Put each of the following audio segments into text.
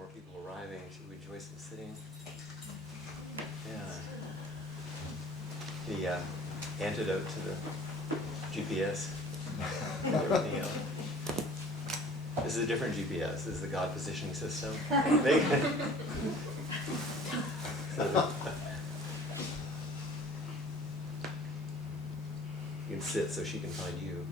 more people arriving. Should we enjoy some sitting? Yeah. The antidote to the GPS and everything else. This is a different GPS. This is the God positioning system. You can sit so she can find you.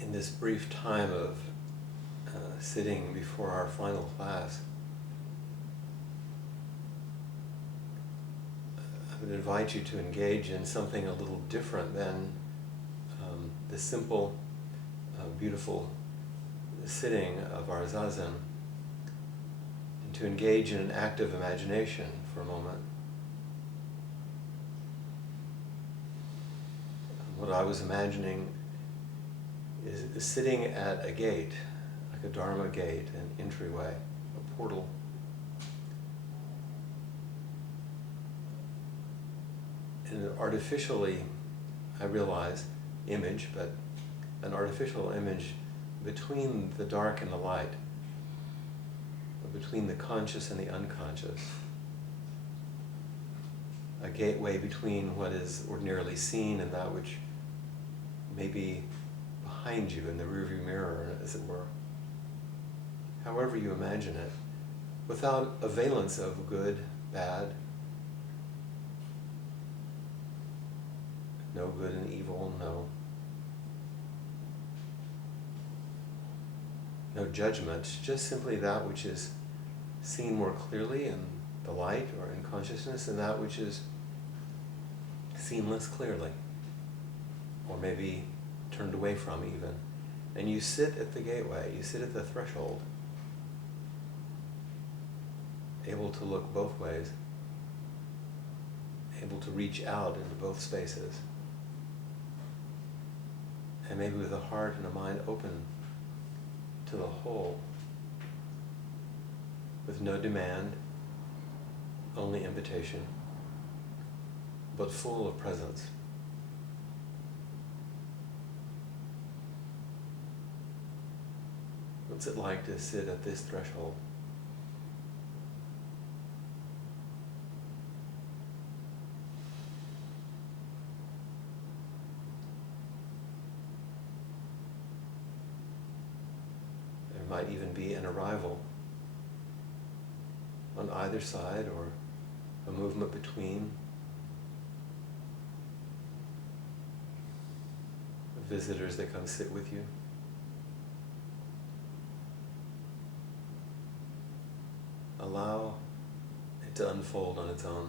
In this brief time of sitting before our final class, I would invite you to engage in something a little different than the simple, beautiful sitting of our zazen, and to engage in an active imagination for a moment. What I was imagining is sitting at a gate, like a Dharma gate, an entryway, a portal. And an artificially, I realize, image, but an artificial image between the dark and the light, between the conscious and the unconscious. a gateway between what is ordinarily seen and that which may be behind you in the rearview mirror, as it were. However you imagine it, without a valence of good, bad, no good and evil, no judgment, just simply that which is seen more clearly in the light or in consciousness, and that which is seen less clearly, or maybe turned away from even. And you sit at the gateway, you sit at the threshold, able to look both ways, able to reach out into both spaces, and maybe with a heart and a mind open to the whole, with no demand, only invitation, but full of presence. What's it like to sit at this threshold? There might even be an arrival on either side, or a movement between, visitors that come sit with you. Allow it to unfold on its own.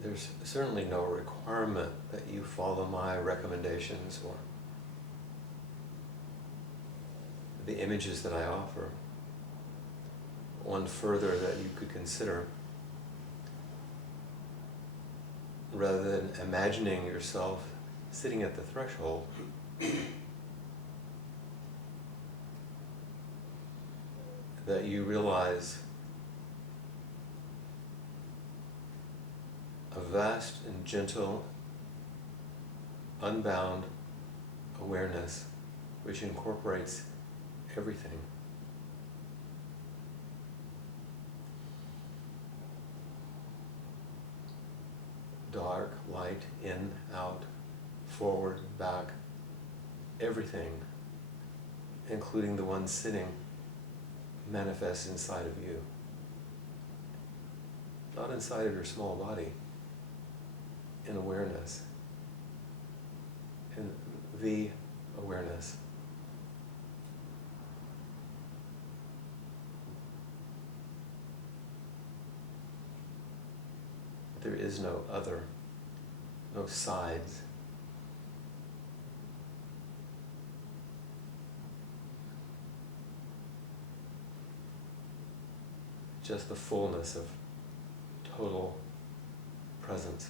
There's certainly no requirement that you follow my recommendations or the images that I offer. One further that you could consider, rather than imagining yourself sitting at the threshold, that you realize a vast and gentle, unbound awareness which incorporates everything. Dark, light, in, out, forward, back, everything, including the one sitting, manifests inside of you. Not inside of your small body, in awareness, in the awareness. There is no other, no sides. Just the fullness of total presence.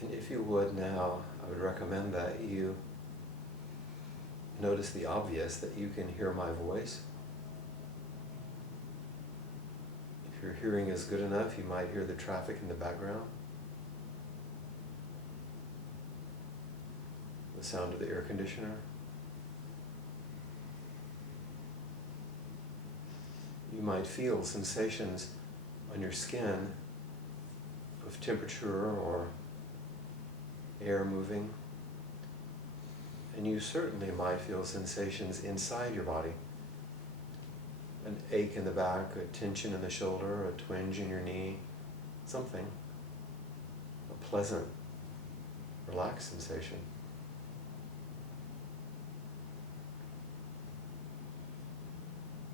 And if you would now, I would recommend that you notice the obvious, that you can hear my voice. If your hearing is good enough, you might hear the traffic in the background. The sound of the air conditioner. You might feel sensations on your skin of temperature or air moving. And you certainly might feel sensations inside your body. An ache in the back, a tension in the shoulder, a twinge in your knee, something. A pleasant, relaxed sensation.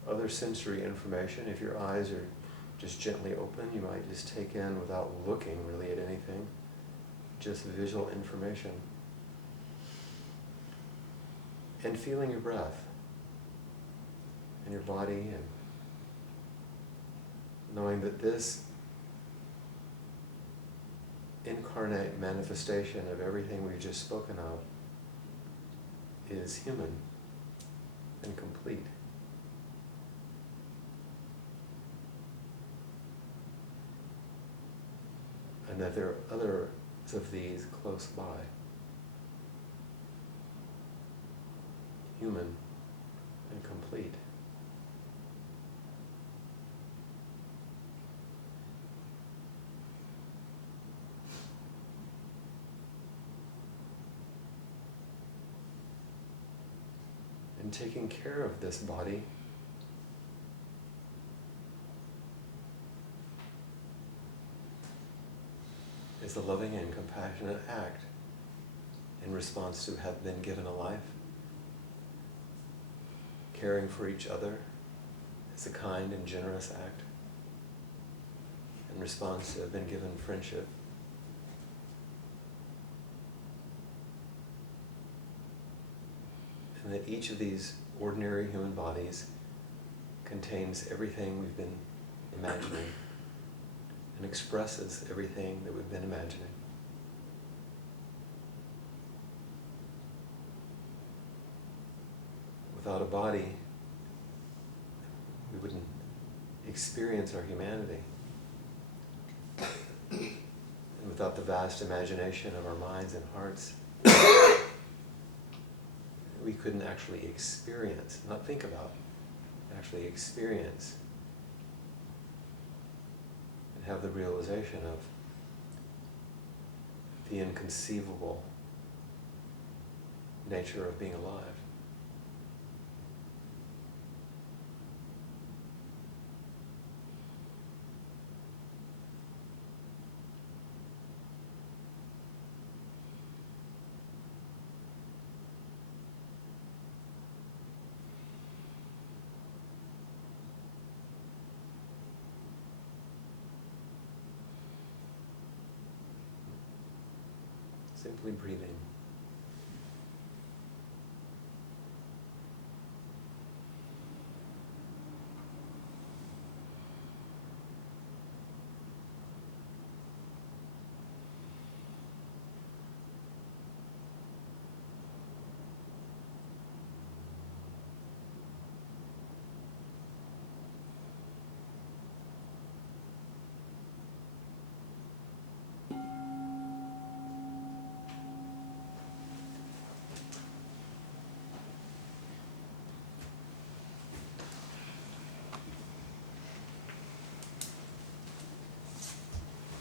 Other sensory information, if your eyes are just gently open, you might just take in, without looking really at anything, just visual information. And feeling your breath and your body, and knowing that this incarnate manifestation of everything we've just spoken of is human and complete. And that there are others of these close by. Human and complete. And taking care of this body is a loving and compassionate act in response to have been given a life. Caring for each other is a kind and generous act in response to have been given friendship. And that each of these ordinary human bodies contains everything we've been imagining and expresses everything that we've been imagining. Without a body, we wouldn't experience our humanity. And without the vast imagination of our minds and hearts, we couldn't actually experience, not think about, actually experience and have the realization of the inconceivable nature of being alive. Simply breathing.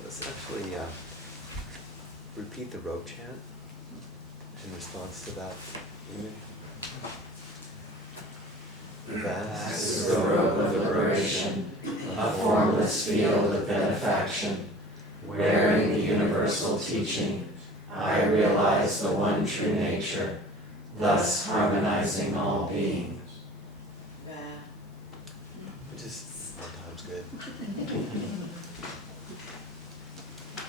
Let's actually repeat the robe chant in response to that image. Vast is the robe of liberation, a formless field of benefaction. Wearing the universal teaching, I realize the one true nature, thus harmonizing all beings. Just sometimes good.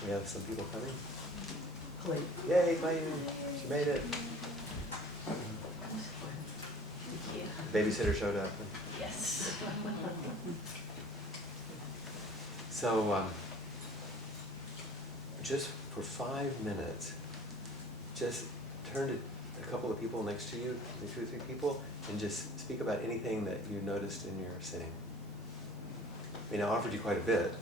We have some people coming. Wait. Yay, Mayumi. She made it. The babysitter showed up. Yes. So, just for 5 minutes, just turn to a couple of people next to you, maybe 2 or 3 people, and just speak about anything that you noticed in your sitting. I mean, I offered you quite a bit.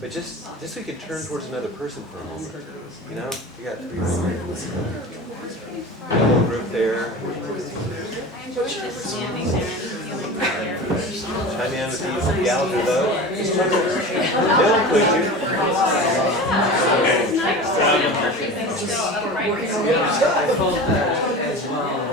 But just so you can turn towards another person for a moment. You know, you got 3 minutes. A little group there. Chime in with these gals or those. They'll include you. I felt that as well.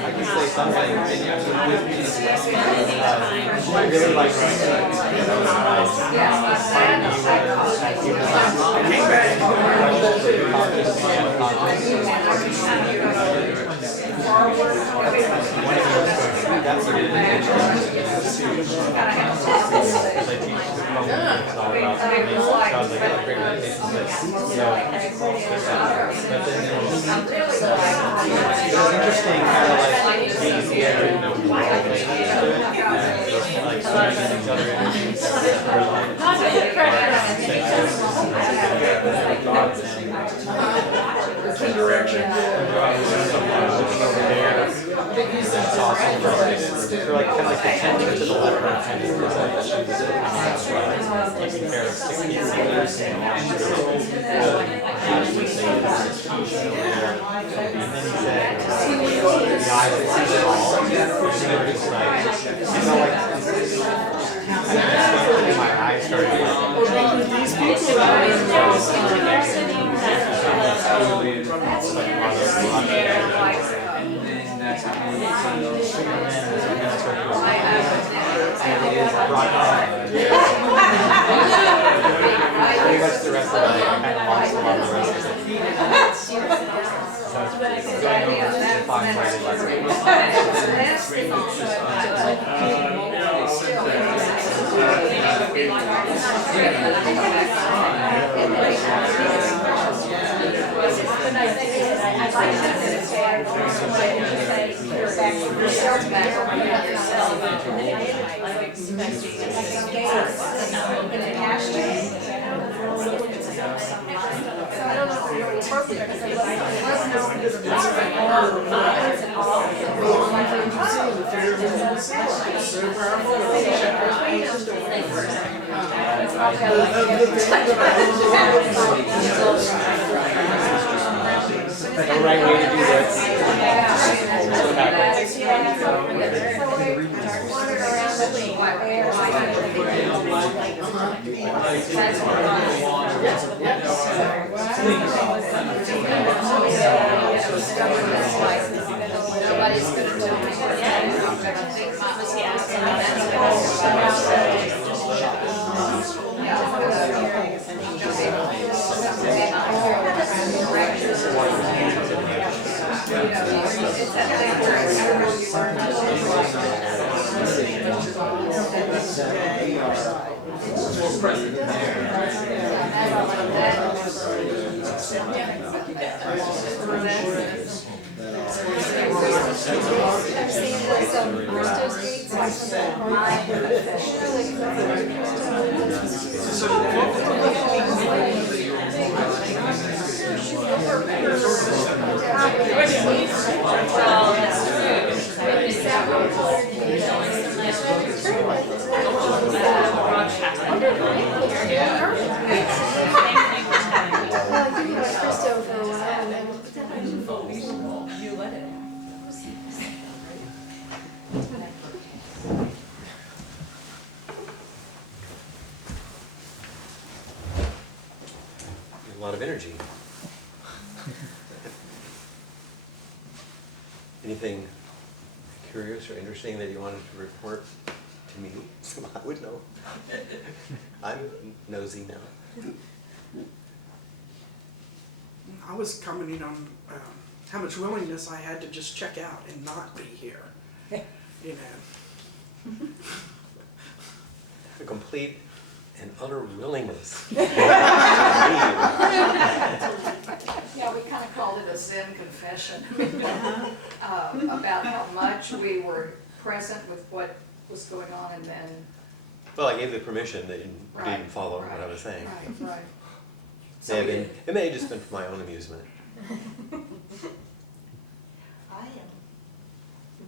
I can say something I really like interesting how like being here in the world and like surrounding each other in direction. That's awesome. They're like kind of like the 10 to the left or 10 to the right. Like a pair of 60 years and then he said, the eyes that see it all, and they're just like, you know, like, my eyes started pretty much the rest of the night, I kind of lost a lot of the rest of it. The right way to do this. lot of energy. Anything curious or interesting that you wanted to report to me so I would know? I'm nosy now. I was commenting on how much willingness I had to just check out and not be here. You know. A complete and utter willingness. Yeah, we kind of called it a Zen confession about how much we were present with what was going on, and then. Well, I gave the permission that you Right, didn't follow right, what I was saying. Right. It may have just been for my own amusement. I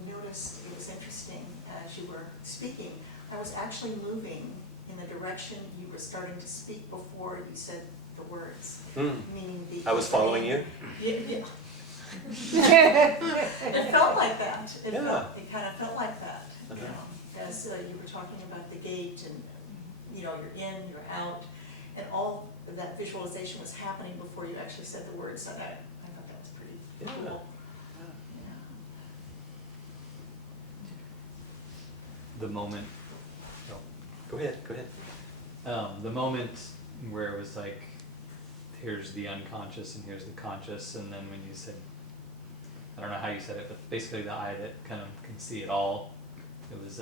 noticed it was interesting as you were speaking. I was actually moving in the direction you were starting to speak before you said the words, meaning the. I was following you? Yeah. It felt like that. It kind of felt like that. You know, as you were talking about the gate and, you know, you're in, you're out, and all of that visualization was happening before you actually said the words. So I thought that was pretty cool. The moment, Go ahead, go ahead. the moment where it was like, here's the unconscious and here's the conscious, and then when you said, I don't know how you said it, but basically the eye that kind of can see it all, it was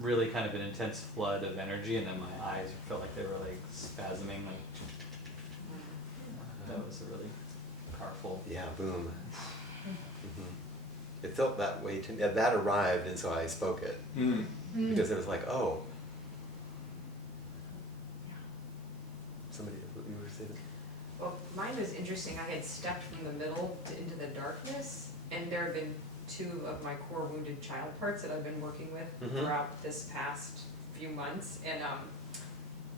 really kind of an intense flood of energy, and then my eyes felt like they were like spasming, like, that was a really powerful. Yeah, boom. It felt that way to me. That arrived, and so I spoke it. Because it was like, oh. Somebody, you were saying? Well, mine was interesting. I had stepped from the middle into the darkness, and there have been 2 of my core wounded child parts that I've been working with throughout this past few months. And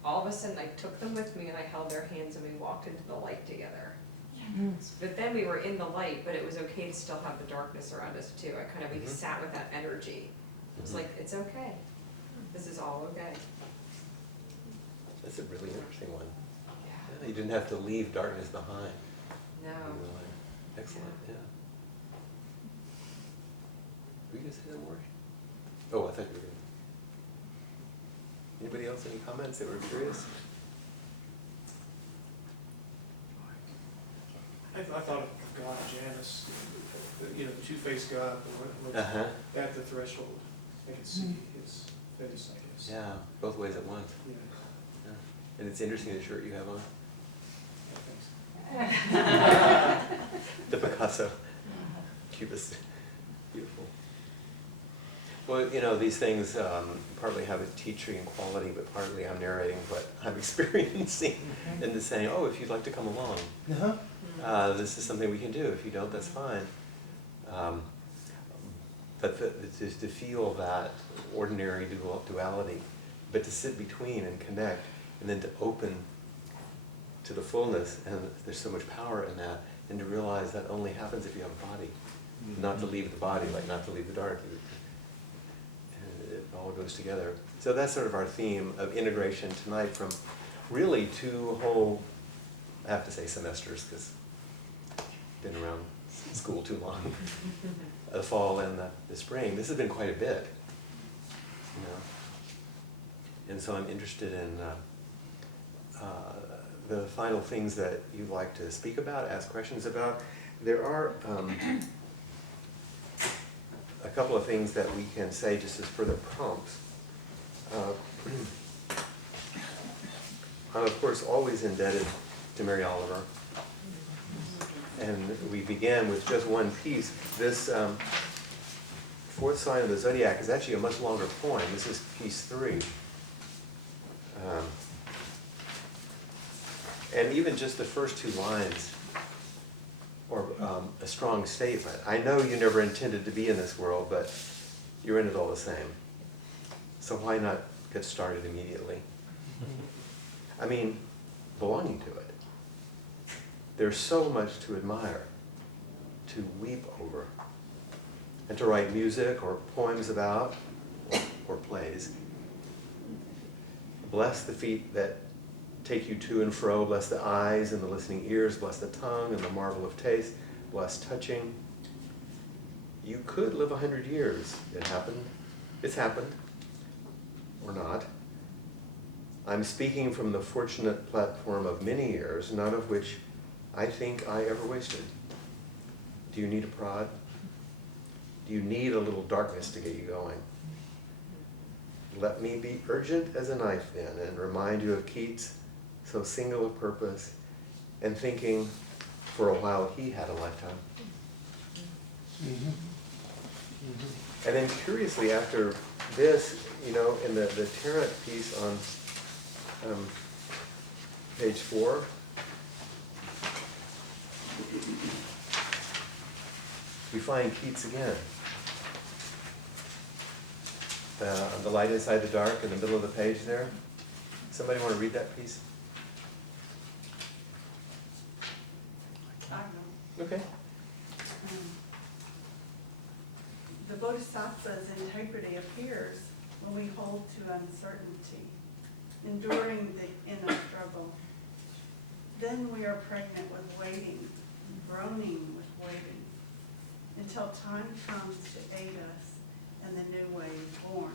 all of a sudden I took them with me and I held their hands and we walked into the light together. But then we were in the light, but it was okay to still have the darkness around us too. We sat with that energy. It was like, it's okay. This is all okay. That's a really interesting one. Yeah. Yeah, you didn't have to leave darkness behind. No. Excellent, yeah. Were you going to say that more? Oh, I thought you were going to. Anybody else, any comments that were curious? I thought of God, Janus, you know, the two-faced God, at the threshold. I could see his face, I guess. Yeah, both ways at once. Yeah. Yeah. And it's interesting the shirt you have on. Yeah, thanks. The Picasso. Cubist. Beautiful. Well, you know, these things partly have a teaching quality, but partly I'm narrating what I'm experiencing and then saying, oh, if you'd like to come along, this is something we can do. If you don't, that's fine. But just to feel that ordinary duality, but to sit between and connect, and then to open to the fullness, and there's so much power in that, and to realize that only happens if you have a body. Not to leave the body, like not to leave the dark. And it all goes together. So that's sort of our theme of integration tonight, from really 2 whole, I have to say semesters, because I've been around school too long. The fall and the spring. This has been quite a bit, you know. And so I'm interested in the final things that you'd like to speak about, ask questions about. There are a couple of things that we can say just as further prompts. I'm of course always indebted to Mary Oliver. And we began with just one piece. This 4th sign of the zodiac is actually a much longer poem. This is piece 3. And even just the first 2 lines, or a strong statement. I know you never intended to be in this world, but you're in it all the same. So why not get started immediately? I mean, belonging to it. There's so much to admire, to weep over, and to write music or poems about, or plays. Bless the feet that take you to and fro. Bless the eyes and the listening ears. Bless the tongue and the marvel of taste. Bless touching. You could live 100 years. It happened. It's happened. Or not. I'm speaking from the fortunate platform of many years, none of which I think I ever wasted. Do you need a prod? Do you need a little darkness to get you going? Let me be urgent as a knife then, and remind you of Keats, so single of purpose, and thinking for a while he had a lifetime. And then curiously after this, in the Tarrant piece on page 4, we find Keats again. The light inside the dark in the middle of the page there. Somebody want to read that piece? I know. Okay. The Bodhisattva's integrity appears when we hold to uncertainty, enduring the inner struggle. Then we are pregnant with waiting, groaning with waiting, until time comes to aid us and the new way is born.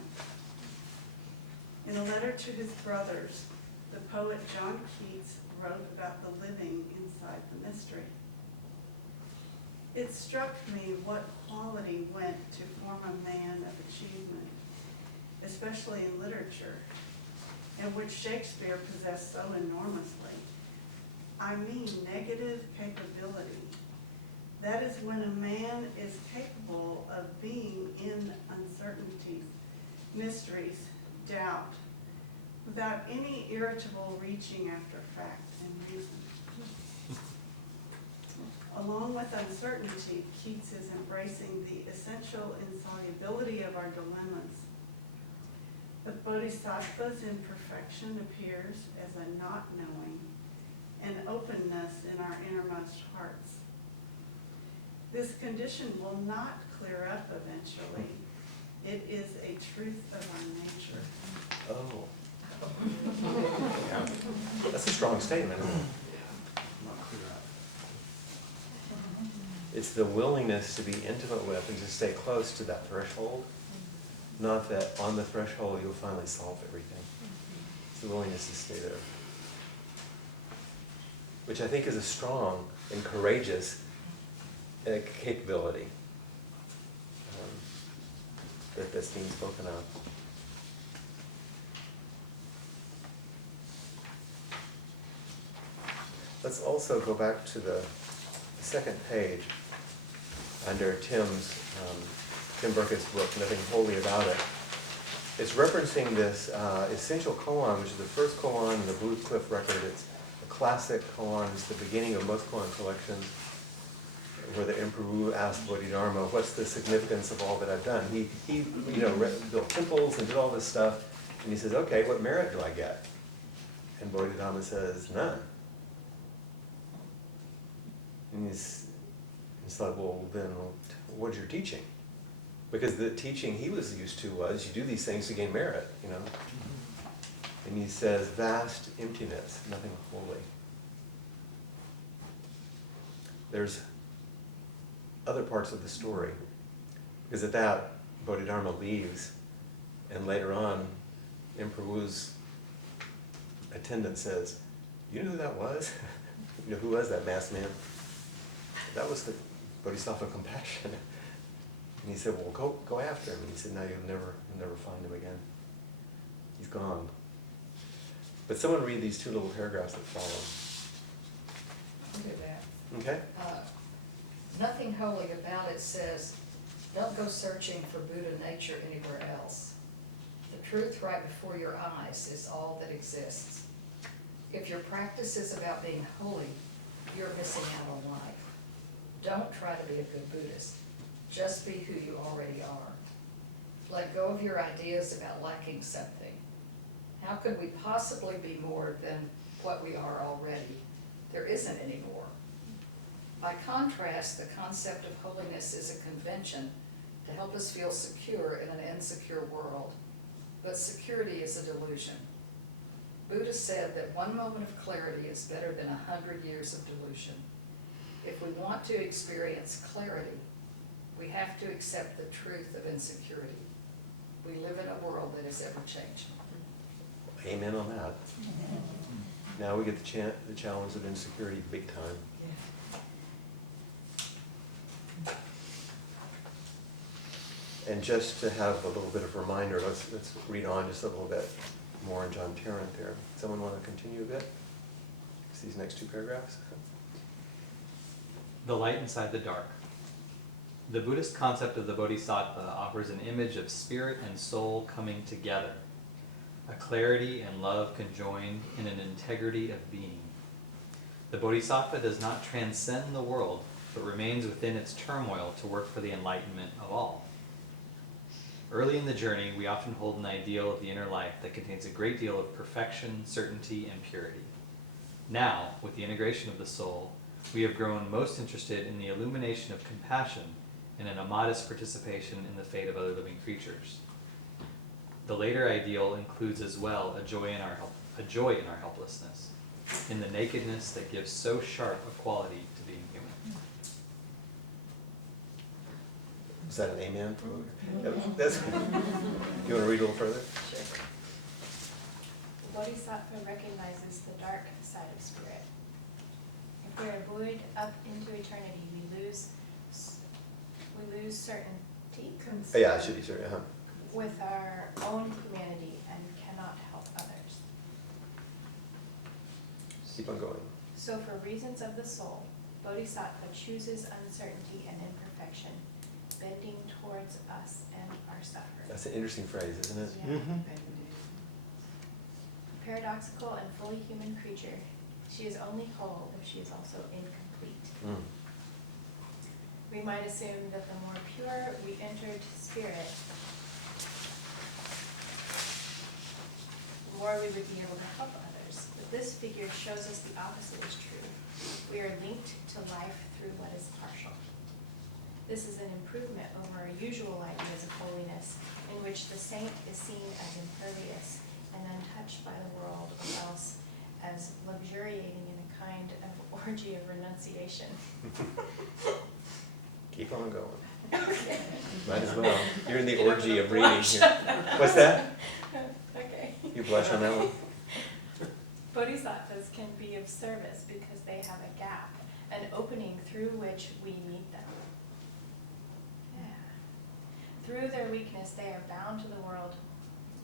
In a letter to his brothers, the poet John Keats wrote about the living inside the mystery. It struck me what quality went to form a man of achievement, especially in literature, and which Shakespeare possessed so enormously. I mean negative capability. That is when a man is capable of being in uncertainties, mysteries, doubt, without any irritable reaching after fact and reason. Along with uncertainty, Keats is embracing the essential insolubility of our dilemmas. The Bodhisattva's imperfection appears as a not knowing and openness in our innermost hearts. This condition will not clear up eventually. It is a truth of our nature. Oh. Yeah. That's a strong statement, isn't it? It's the willingness to be intimate with and to stay close to that threshold. Not that on the threshold you'll finally solve everything. It's the willingness to stay there. Which I think is a strong and courageous capability that's being spoken of. Let's also go back to the second page under Tim Burkett's book, Nothing Holy About It. It's referencing this essential koan, which is the first koan in the Blue Cliff record. It's a classic koan. It's the beginning of most koan collections, where the Emperor asked Bodhidharma, what's the significance of all that I've done? He built temples and did all this stuff, and he says, okay, what merit do I get? And Bodhidharma says, none. And he's like, well, then what's your teaching? Because the teaching he was used to was, you do these things to gain merit, And he says, vast emptiness, nothing holy. There's other parts of the story. Because at that, Bodhidharma leaves, and later on, Emperor's attendant says, you know who that was? Who was that masked man? That was the Bodhisattva compassion. And he said, well, go after him. And he said, no, you'll never find him again. He's gone. But someone read these two little paragraphs that follow. Look at that. Okay? Nothing holy about it says, don't go searching for Buddha nature anywhere else. The truth right before your eyes is all that exists. If your practice is about being holy, you're missing out on life. Don't try to be a good Buddhist. Just be who you already are. Let go of your ideas about lacking something. How could we possibly be more than what we are already? There isn't any more. By contrast, the concept of holiness is a convention to help us feel secure in an insecure world. But security is a delusion. Buddha said that one moment of clarity is better than 100 years of delusion. If we want to experience clarity, we have to accept the truth of insecurity. We live in a world that is ever changing. Amen on that. Now we get the challenge of insecurity big time. And just to have a little bit of a reminder, let's read on just a little bit more in John Tarrant there. Someone want to continue a bit? It's these next two paragraphs. The light inside the dark. The Buddhist concept of the Bodhisattva offers an image of spirit and soul coming together, a clarity and love conjoined in an integrity of being. The Bodhisattva does not transcend the world, but remains within its turmoil to work for the enlightenment of all. Early in the journey, we often hold an ideal of the inner life that contains a great deal of perfection, certainty, and purity. Now, with the integration of the soul, we have grown most interested in the illumination of compassion and in a modest participation in the fate of other living creatures. The later ideal includes as well a joy in our helplessness, in the nakedness that gives so sharp a quality to being human. Is that an amen? Yeah, that's good. You want to read a little further? Sure. The Bodhisattva recognizes the dark side of spirit. If we are buoyed up into eternity, we lose certainty Oh, yeah, it should be certain. with our own humanity and cannot help others. Keep on going. So for reasons of the soul, Bodhisattva chooses uncertainty and imperfection, bending towards us and our suffering. That's an interesting phrase, isn't it? Yeah. Paradoxical and fully human creature, she is only whole if she is also incomplete. Mm. We might assume that the more pure we entered spirit, the more we would be able to help others. But this figure shows us the opposite is true. We are linked to life through what is partial. This is an improvement over our usual ideas of holiness, in which the saint is seen as impervious and untouched by the world, or else as luxuriating in a kind of orgy of renunciation. Keep on going. Okay. Might as well. You're in the Get over orgy the of reading blush. here. What's that? Okay. You blush on that one? Bodhisattvas can be of service because they have a gap, an opening through which we meet them. Yeah. Through their weakness, they are bound to the world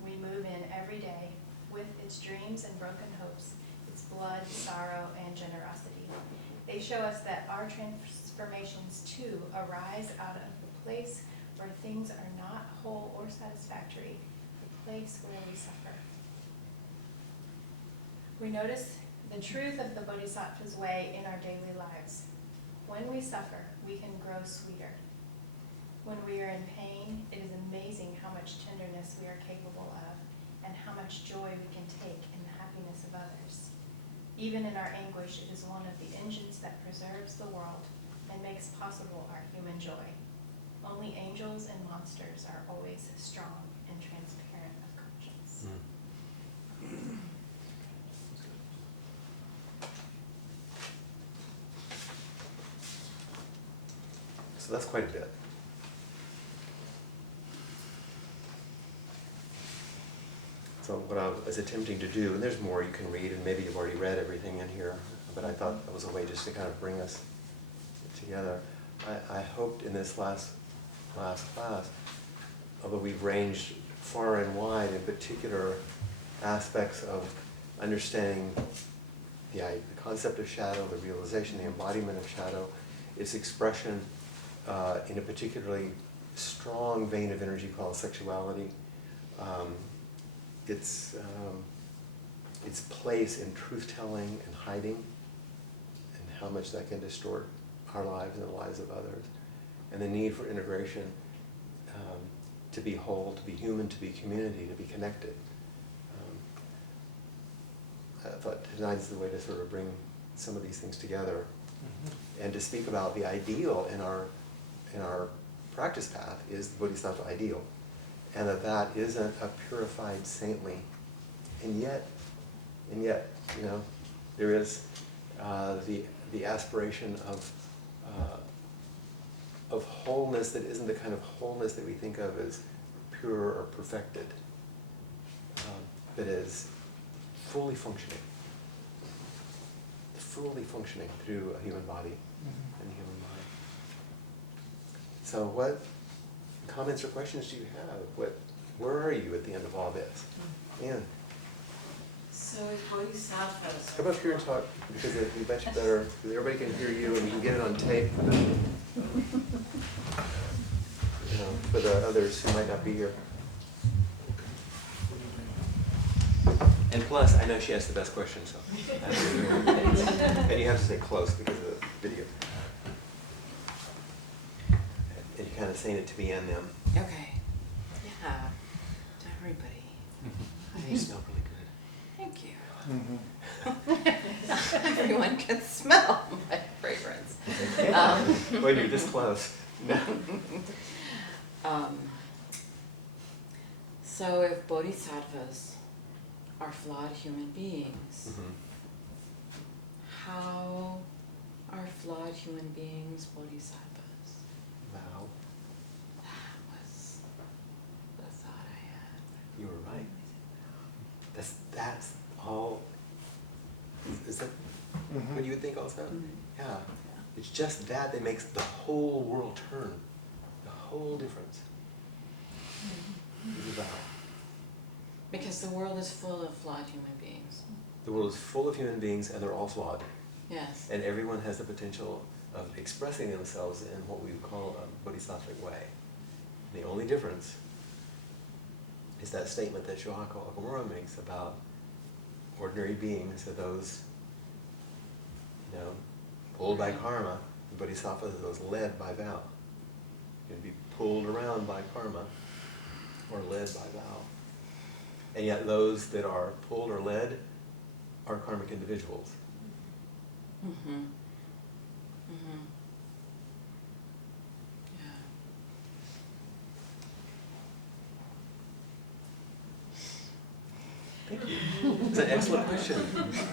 we move in every day, with its dreams and broken hopes, its blood, sorrow, and generosity. They show us that our transformations too arise out of the place where things are not whole or satisfactory, the place where we suffer. We notice the truth of the Bodhisattva's way in our daily lives. When we suffer, we can grow sweeter. When we are in pain, it is amazing how much tenderness we are capable of and how much joy we can take in the happiness of others. Even in our anguish, it is one of the engines that preserves the world and makes possible our human joy. Only angels and monsters are always strong and transparent of conscience. So that's quite a bit. So what I was attempting to do, and there's more you can read, and maybe you've already read everything in here, but I thought that was a way just to kind of bring us together. I hoped in this last class, although we've ranged far and wide in particular aspects of understanding the concept of shadow, the realization, the embodiment of shadow, its expression in a particularly strong vein of energy called sexuality, its place in truth-telling and hiding, and how much that can distort our lives and the lives of others, and the need for integration, to be whole, to be human, to be community, to be connected. I thought tonight's the way to sort of bring some of these things together, and to speak about the ideal in our practice path is the Bodhisattva ideal, and that isn't a purified, saintly, and yet And yet, there is the aspiration of wholeness that isn't the kind of wholeness that we think of as pure or perfected, but as fully functioning through a human body and a human mind. So what comments or questions do you have? Where are you at the end of all this? Anne, So if bodhisattvas. come up here and talk, because it would be much better, because everybody can hear you and we can get it on tape. For the others who might not be here. And plus, I know she asked the best question, so. And you have to stay close because of the video. And you're kind of saying it to me and them. Okay. Yeah. To everybody. You smell really good. Thank you. Everyone can smell my fragrance. When you're this close. So if bodhisattvas are flawed human beings, how are flawed human beings bodhisattvas? Wow, That was the thought I had. you were right. That's all. Is that what you would think also? Yeah. It's just that makes the whole world turn. The whole difference. Is about. Because the world is full of flawed human beings. The world is full of human beings and they're all flawed. Yes. And everyone has the potential of expressing themselves in what we would call a bodhisattvic way. The only difference is that statement that Shuhako Okumura makes about ordinary beings are those, pulled by karma. The bodhisattva is those led by vow. You can be pulled around by karma or led by vow. And yet those that are pulled or led are karmic individuals. Mm-hmm. Mm-hmm. Yeah. Thank you. It's an excellent question.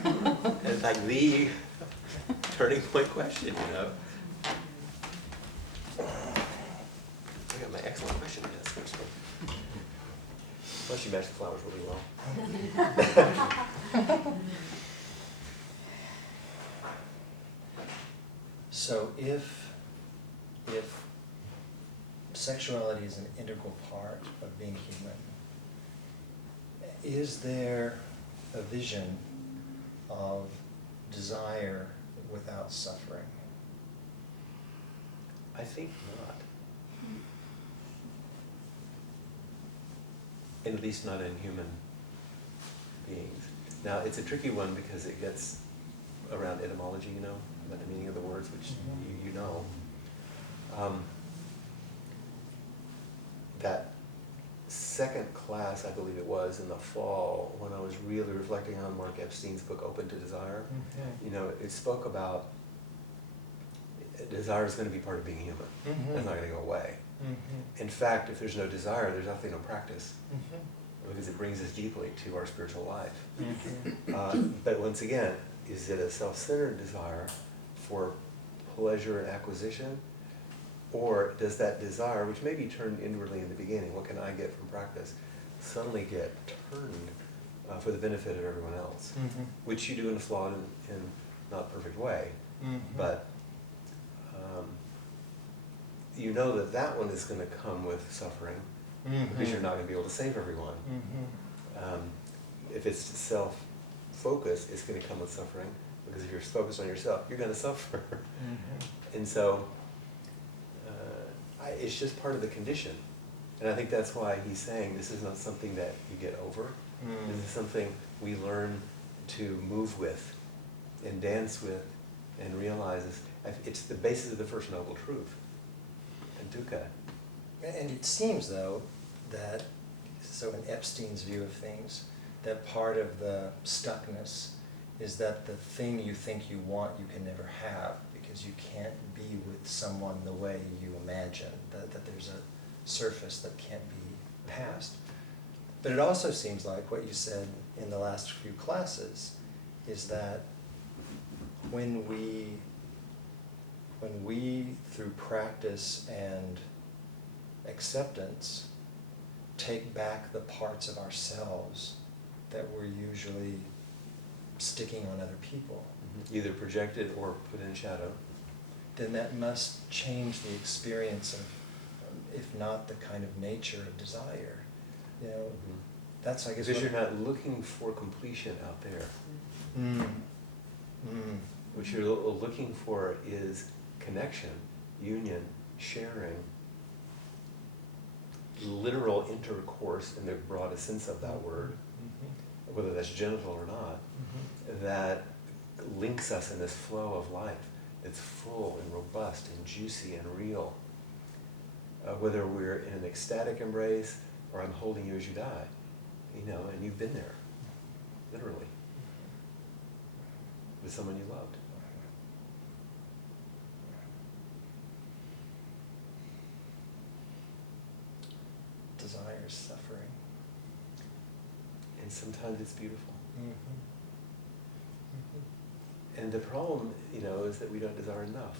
And it's like the turning point question, I got my excellent question to ask first. Plus you match the flowers really well. So if sexuality is an integral part of being human, is there a vision of desire without suffering? I think not. At least not in human beings. Now, it's a tricky one because it gets around etymology, about the meaning of the words, which you know. That second class, I believe it was, in the fall, when I was really reflecting on Mark Epstein's book, Open to Desire, it spoke about desire is going to be part of being human. It's not going to go away. In fact, if there's no desire, there's actually no practice, because it brings us deeply to our spiritual life. But once again, is it a self-centered desire for pleasure and acquisition? Or does that desire, which may be turned inwardly in the beginning, what can I get from practice, suddenly get turned for the benefit of everyone else? Which you do in a flawed and not perfect way. But you know that one is going to come with suffering, because you're not going to be able to save everyone. If it's self-focused, it's going to come with suffering, because if you're focused on yourself, you're going to suffer. And so it's just part of the condition. And I think that's why he's saying this is not something that you get over. This is something we learn to move with and dance with and realize it's the basis of the First Noble Truth. And dukkha. And it seems, though, that, so in Epstein's view of things, that part of the stuckness is that the thing you think you want you can never have, because you can't be with someone the way you imagine, that there's a surface that can't be passed. But it also seems like what you said in the last few classes is that when we through practice and acceptance take back the parts of ourselves that we're usually sticking on other people, either projected or put in shadow, then that must change the experience of, if not the kind of nature of desire. You know, that's, I guess, because you're not looking for completion out there. What you're looking for is connection, union, sharing, literal intercourse in the broadest sense of that word, whether that's genital or not, that links us in this flow of life. It's full and robust and juicy and real. Whether we're in an ecstatic embrace or I'm holding you as you die, you know, and you've been there, literally, with someone you loved. Desire is suffering. And sometimes it's beautiful. And the problem, you know, is that we don't desire enough.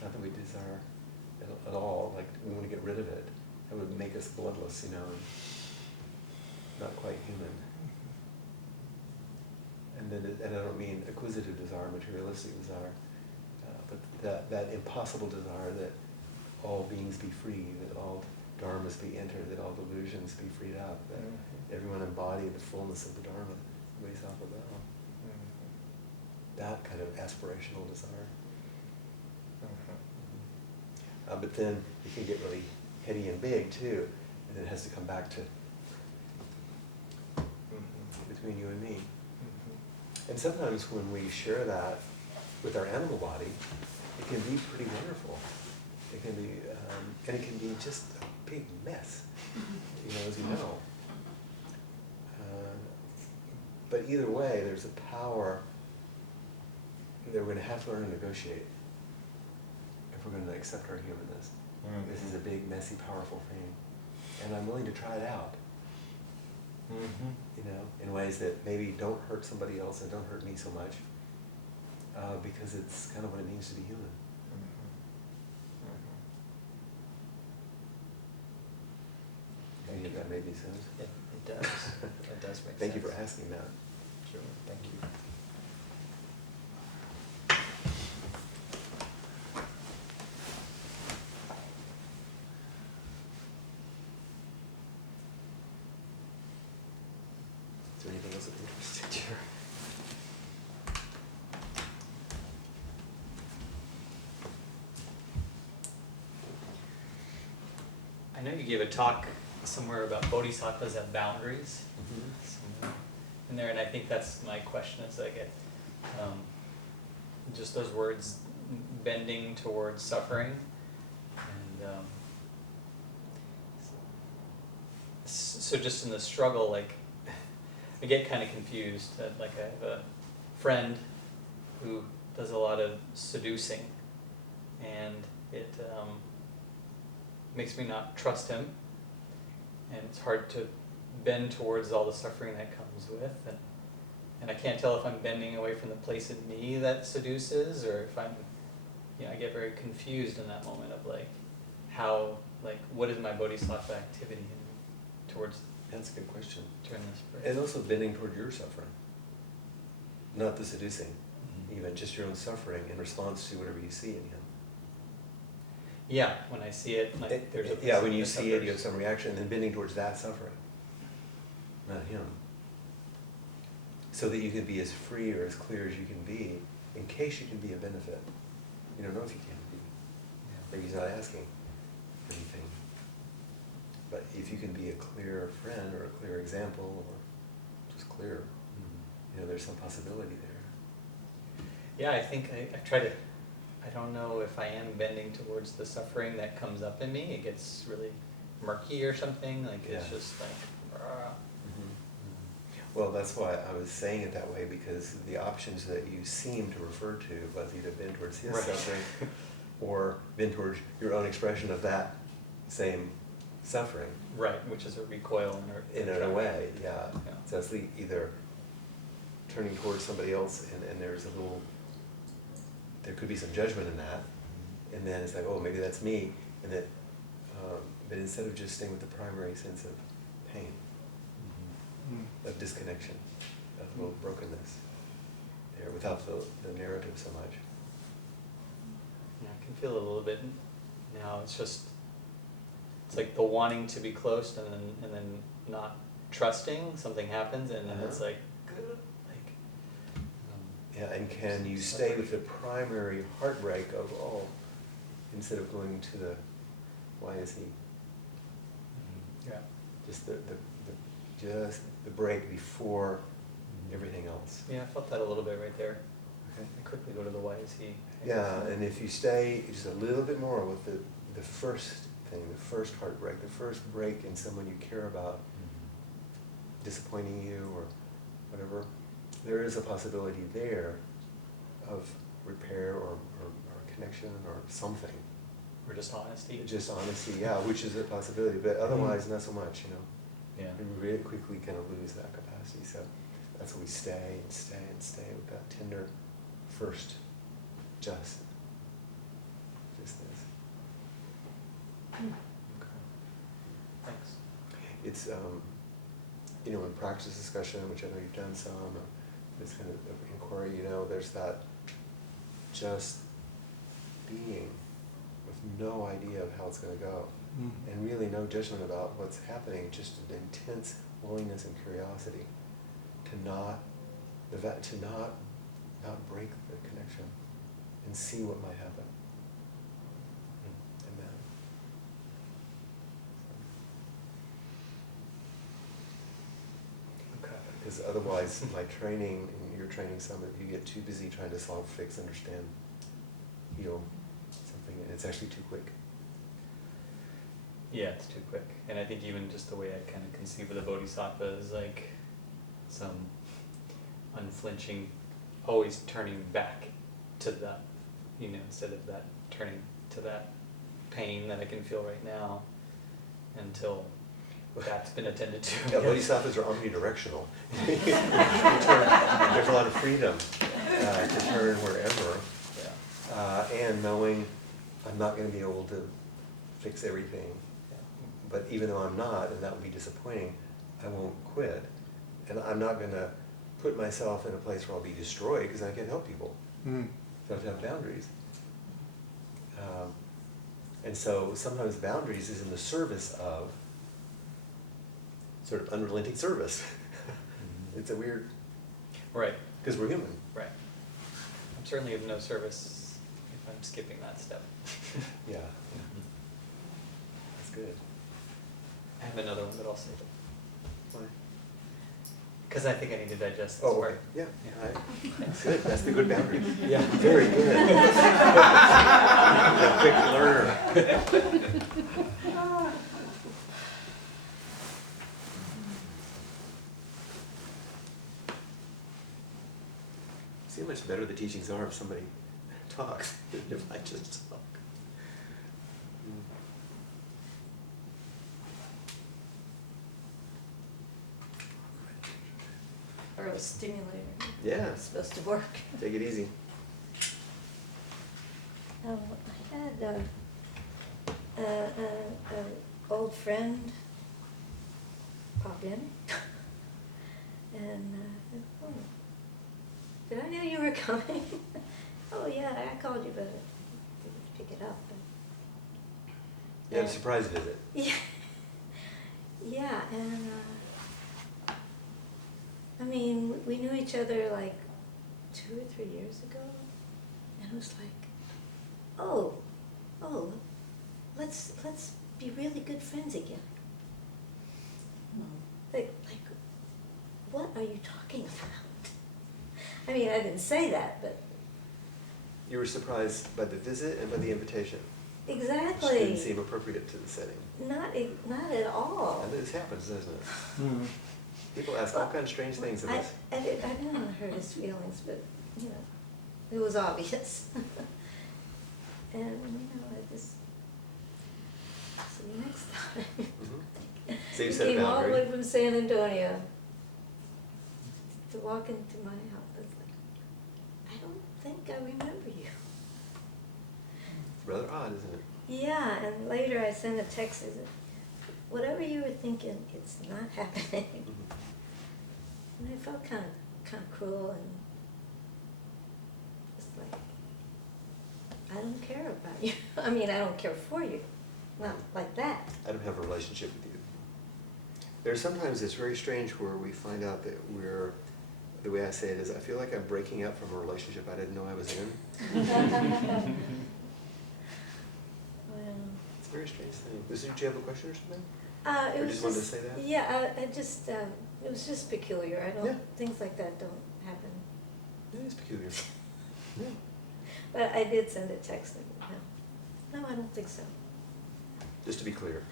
Not that we desire at all, like we want to get rid of it. That would make us bloodless, you know, and not quite human. And I don't mean acquisitive desire, materialistic desire, but that impossible desire that all beings be free, that all dharmas be entered, that all delusions be freed up, that everyone embody the fullness of the dharma, ways off of that. That kind of aspirational desire. But then it can get really heady and big too, and then it has to come back to between you and me. And sometimes when we share that with our animal body, it can be pretty wonderful. It can be, and it can be just a big mess, you know, as you know. But either way, there's a power that we're going to have to learn to negotiate if we're going to accept our humanness. This is a big, messy, powerful thing. And I'm willing to try it out. You know, in ways that maybe don't hurt somebody else and don't hurt me so much, because it's kind of what it means to be human. Any of that made any sense? It does. It does make sense. Thank you for asking that. Sure, thank you. Is there anything else that interested you? I know you gave a talk somewhere about bodhisattvas have boundaries somewhere in there, and I think that's my question is like, just those words, bending towards suffering, and so just in the struggle, like, I get kind of confused. Like I have a friend who does a lot of seducing, and it makes me not trust him, and it's hard to bend towards all the suffering that comes with, and I can't tell if I'm bending away from the place in me that seduces, or if I'm, you know, I get very confused in that moment of like, how, like, what is my bodhisattva activity towards That's a good question. during this break? And also bending toward your suffering, not the seducing, even just your own suffering in response to whatever you see in him. Yeah, when I see it, like there's a Yeah, when you see it, you have some reaction, and then bending towards that suffering, not him. So that you can be as free or as clear as you can be, in case you can be a benefit. You don't know if you can be. Maybe he's not asking for anything. But if you can be a clear friend or a clear example, or just clear, you know, there's some possibility there. Yeah, I think I try to, I don't know if I am bending towards the suffering that comes up in me. It gets really murky or something, like it's just like, Well, that's why I was saying it that way, because the options that you seem to refer to was either bend towards his suffering or bend towards your own expression of that same suffering. Right, which is a recoil In a way, yeah. Yeah. So it's either turning towards somebody else and there's a little, there could be some judgment in that, and then it's like, oh, maybe that's me, and that, but instead of just staying with the primary sense of pain, of disconnection, of a little brokenness, there without the narrative so much. Yeah, I can feel it a little bit now. It's like the wanting to be close and then not trusting something happens, and then it's like, Yeah, and can you stay with the primary heartbreak of, oh, instead of going to the, why is he? yeah, Just the break before everything else. yeah, I felt that a little bit right there. Okay. I quickly go to the why is he. Yeah, and if you stay just a little bit more with the first thing, the first heartbreak, the first break in someone you care about, disappointing you or whatever, there is a possibility there of repair or connection or something. Or just honesty. Just honesty, yeah, which is a possibility, but otherwise not so much, you know. Yeah. And we really quickly kind of lose that capacity, so that's why we stay and stay and stay with that tender first just this. Okay. Thanks. It's, you know, in practice discussion, which I know you've done some, this kind of inquiry, you know, there's that just being with no idea of how it's going to go, and really no judgment about what's happening, just an intense willingness and curiosity to not break the connection and see what might happen. Amen. Okay. Because otherwise, my training, and your training some, you get too busy trying to solve, fix, understand, heal something, and it's actually too quick. Yeah, it's too quick. And I think even just the way I kind of conceive of the bodhisattva is like some unflinching, always turning back to that, you know, instead of that turning to that pain that I can feel right now until that's been attended to. Yeah, bodhisattvas are omnidirectional. There's a lot of freedom to turn wherever, and knowing I'm not going to be able to fix everything. But even though I'm not, and that would be disappointing, I won't quit. And I'm not going to put myself in a place where I'll be destroyed because I can't help people. So I have to have boundaries. And so sometimes boundaries is in the service of sort of unrelenting service. It's a weird, Right. because we're human. Right. I'm certainly of no service if I'm skipping that step. Yeah. That's good. I have another one, but I'll save it. Why? Because I think I need to digest this Oh, part. okay. Yeah. That's good. That's the good boundary. Yeah. Very good. A quick learner. See how much better the teachings are if somebody talks than if I just talk. Or a stimulator. Yeah. It's supposed to work. Take it easy. I had an old friend pop in, and oh, did I know you were coming? Oh yeah, I called you, but I didn't pick it up. But, Yeah, surprise visit. yeah, yeah, and I mean, we knew each other like 2 or 3 years ago, and it was like, oh, let's be really good friends again. Like, what are you talking about? I mean, I didn't say that, but You were surprised by the visit and by the invitation. Which exactly. didn't seem appropriate to the setting. Not at all. And this happens, doesn't it? People ask all kinds of strange things of I us. didn't want to hurt his feelings, but, you know, it was obvious. And, you know, I just See you next time. Mhm. So you He set a came all the way boundary. from San Antonio to walk into my house. I was like, I don't think I remember you. It's rather odd, isn't it? Yeah, and later I sent a text, I said, whatever you were thinking, it's not happening. Mhm. And I felt kind of cruel and just like, I don't care about you. I mean, I don't care for you, not like that. I don't have a relationship with you. There's sometimes it's very strange where we find out that we're, the way I say it is, I feel like I'm breaking up from a relationship I didn't know I was in. Well, It's a very strange thing. Did you have a question or something? it Or was just wanted to say that? Yeah, I just, it was just peculiar. I don't, Yeah. things like that don't happen. It is peculiar. Yeah. But I did send a text, like, no, I don't think so. Just to be clear,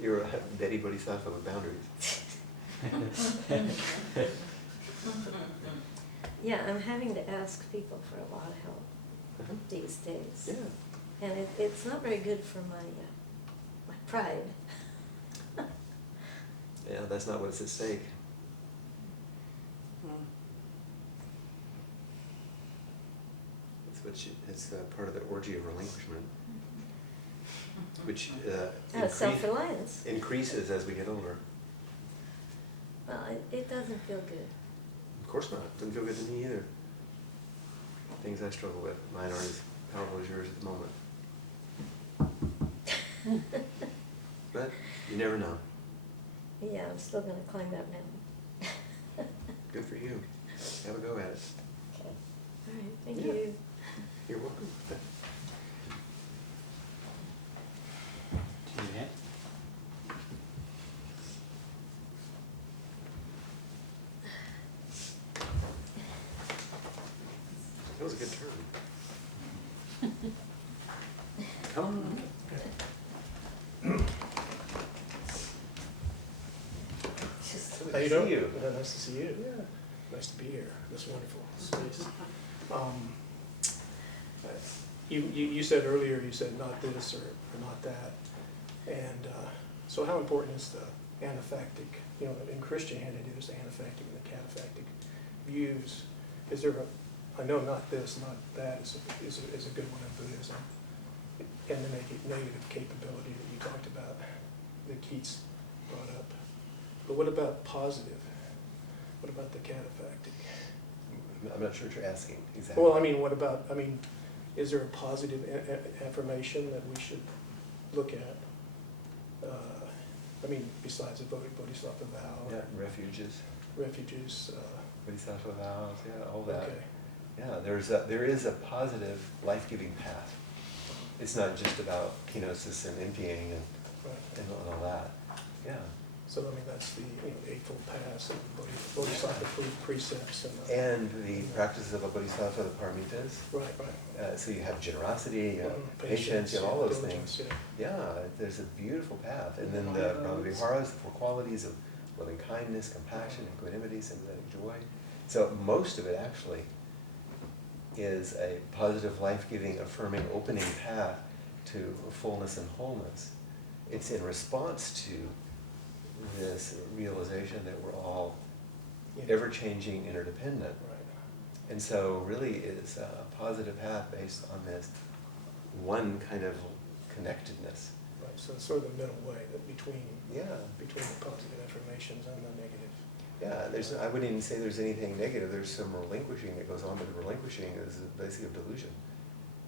you're a Betty Bodhisattva with boundaries. Yeah, I'm having to ask people for a lot of help Uh-huh. these days. Yeah. And it's not very good for my pride. Yeah, that's not what's at stake. It's part of the orgy of relinquishment, which Self-reliance. increases as we get older. Well, it doesn't feel good. Of course not. Doesn't feel good to me either. Things I struggle with. Mine aren't as powerful as yours at the moment. But you never know. Yeah, I'm still gonna climb that mountain. Good for you. Have a go at it. Okay. All right, thank Yeah. you. You're welcome. Juliet? That was a good turn. Come on. Just How you See doing? you. Yeah, nice to see you. Yeah. Nice to be here, this wonderful space. You said earlier, you said not this or not that. And so how important is the anaphectic, in Christianity, there's the anaphectic and the cataphectic views. Is there I know not this, not that is a good one in Buddhism. And the negative capability that you talked about, that Keats brought up. But what about positive? What about the cataphractic? I'm not sure what you're asking exactly. Well, is there a positive affirmation that we should look at? Besides the Bodhisattva vow, Yeah, refuges, refuges, Bodhisattva vows, yeah, all that. okay. Yeah, there is a positive, life-giving path. It's not just about kenosis and emptying Right. and all that. Yeah. So, that's the, the Eightfold Paths and Bodhisattva precepts And the practices of a bodhisattva, the paramitas. right. So you have generosity, you have Mhm. patience, you have all those diligence, things. yeah. Yeah, there's a beautiful path. And then the Brahmaviharas, the four qualities of loving kindness, compassion, equanimity, sympathetic joy. So most of it actually is a positive, life-giving, affirming, opening path to fullness and wholeness. It's in response to this realization that we're all Yeah. ever-changing, interdependent. Right. And so really it's a positive path based on this one kind of connectedness. Right, so it's sort of the middle way, that between Yeah. the positive affirmations and the negative. Yeah, I wouldn't even say there's anything negative. There's some relinquishing that goes on, but the relinquishing is basically a delusion.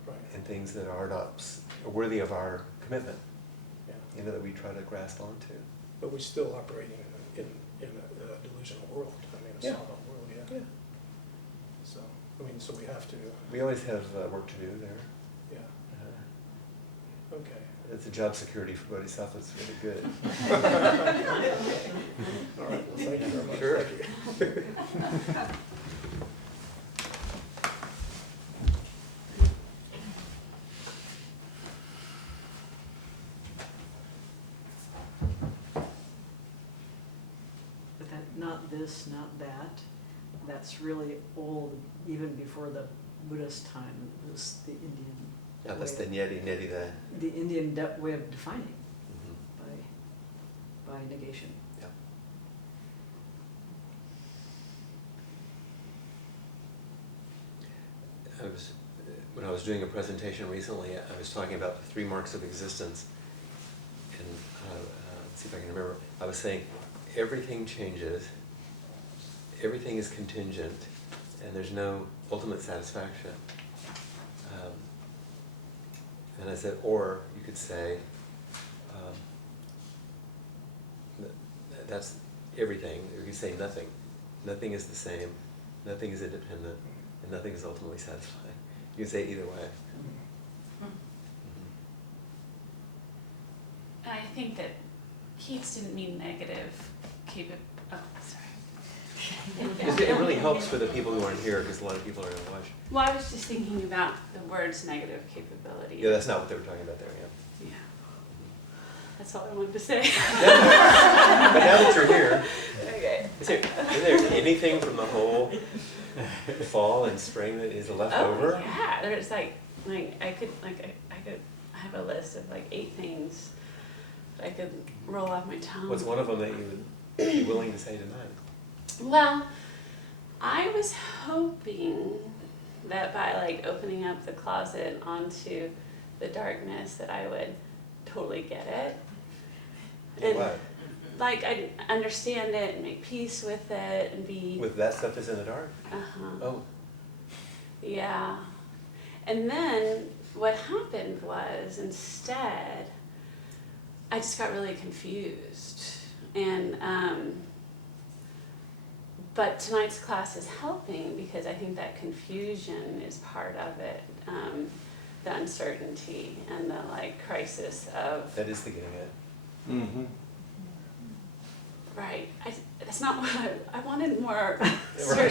Right. And things that are not worthy of our commitment, Yeah. that we try to grasp onto. But we're still operating in a delusional world. A Yeah. solid world, yeah. Yeah. So, so we have to, We always have work to do there. yeah, okay. It's a job security for bodhisattvas, really good. All right, well, thank you very much. Sure. Thank you. But that not this, not that, that's really old, even before the Buddhist time, it was the Indian Yeah, that's the way nyeti, nyeti, the. of- the Indian way of defining Mhm. by negation. Yeah. When I was doing a presentation recently, I was talking about the 3 marks of existence. And let's see if I can remember. I was saying everything changes, everything is contingent, and there's no ultimate satisfaction. And I said, or you could say, that's everything. You could say nothing. Nothing is the same, nothing is independent, and nothing is ultimately satisfying. You can say it either way. And I think that Keats didn't mean negative oh, sorry. It really helps for the people who aren't here, because a lot of people are going to watch. Well, I was just thinking about the words negative capability. Yeah, that's not what they were talking about there, yeah. Yeah. That's all I wanted to say. But now that you're here, Okay. is there anything from the whole fall and spring that is left over? Oh, yeah, there's I have a list of 8 things that I could roll off my tongue. What's one of them that you would be willing to say tonight? Well, I was hoping that by opening up the closet onto the darkness that I would totally get it. And What? I'd understand it and make peace with it and be... With that stuff that's in the dark? Uh-huh. Oh. Yeah. And then what happened was, instead, I just got really confused. And, but tonight's class is helping, because I think that confusion is part of it. The uncertainty and the crisis of... That is the getting it. Mm-hmm. Right. That's not what I wanted more Right.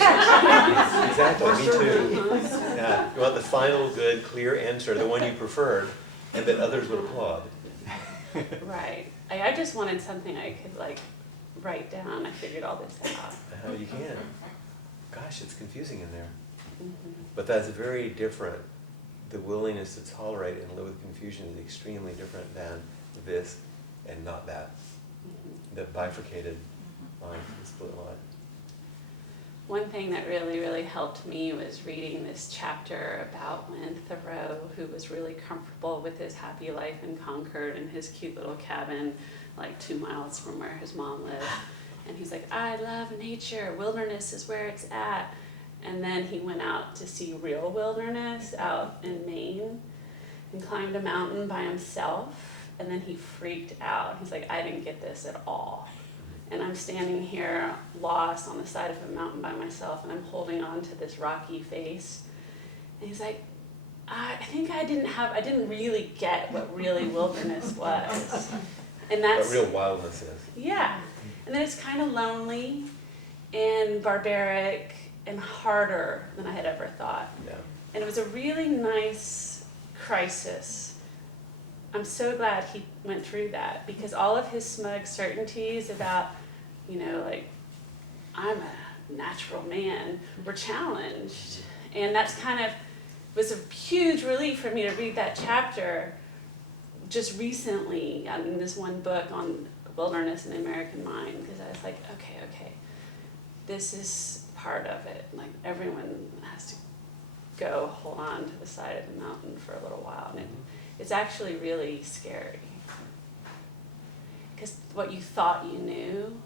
Exactly, me too. Yeah. You want the final, good, clear answer, the one you preferred, and that others would applaud. Right. I just wanted something I could write down. I figured all this out. How you can. Gosh, it's confusing in there. Mm-hmm. But that's very different. The willingness to tolerate and live with confusion is extremely different than this and not that. Mm-hmm. The bifurcated line, the split line. One thing that really, really helped me was reading this chapter about when Thoreau, who was really comfortable with his happy life in Concord and his cute little cabin 2 miles from where his mom lived. And he's like, I love nature, wilderness is where it's at. And then he went out to see real wilderness out in Maine and climbed a mountain by himself. And then he freaked out. He's like, I didn't get this at all. And I'm standing here lost on the side of a mountain by myself, and I'm holding on to this rocky face. And he's like, I think I didn't really get what really wilderness was. And that's What real wildness is. yeah. And then it's kind of lonely and barbaric and harder than I had ever thought. Yeah. And it was a really nice crisis. I'm so glad he went through that, because all of his smug certainties about, I'm a natural man, were challenged. And that's was a huge relief for me to read that chapter just recently in this one book on wilderness and the American mind, because I was like, okay, this is part of it. Everyone has to go hold on to the side of the mountain for a little while. And it's actually really scary, because what you thought you knew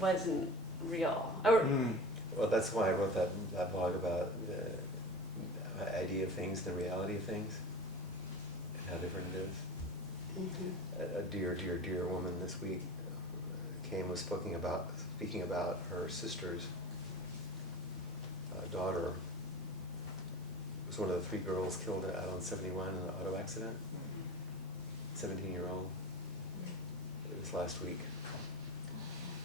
wasn't real. Well, that's why I wrote that blog about the idea of things, the reality of things, and how different it is. Mm-hmm. A dear, dear, dear woman this week was speaking about her sister's daughter. Was one of the 3 girls killed out on 71 in an auto accident. 17-year-old. It was last week.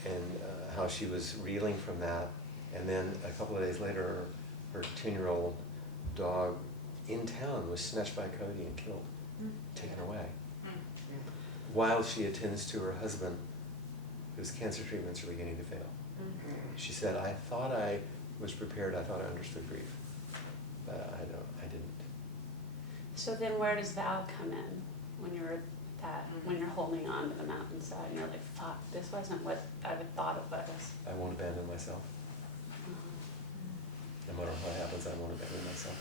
And how she was reeling from that. And then a couple of days later, her 10-year-old dog in town was snatched by a coyote and killed, taken away. While she attends to her husband, whose cancer treatments are beginning to fail. She said, I thought I was prepared, I thought I understood grief, but I didn't. So then where does vow come in when you're when you're holding on to the mountainside and you're like, fuck, this wasn't what I would thought it was? I won't abandon myself. No matter what happens, I won't abandon myself.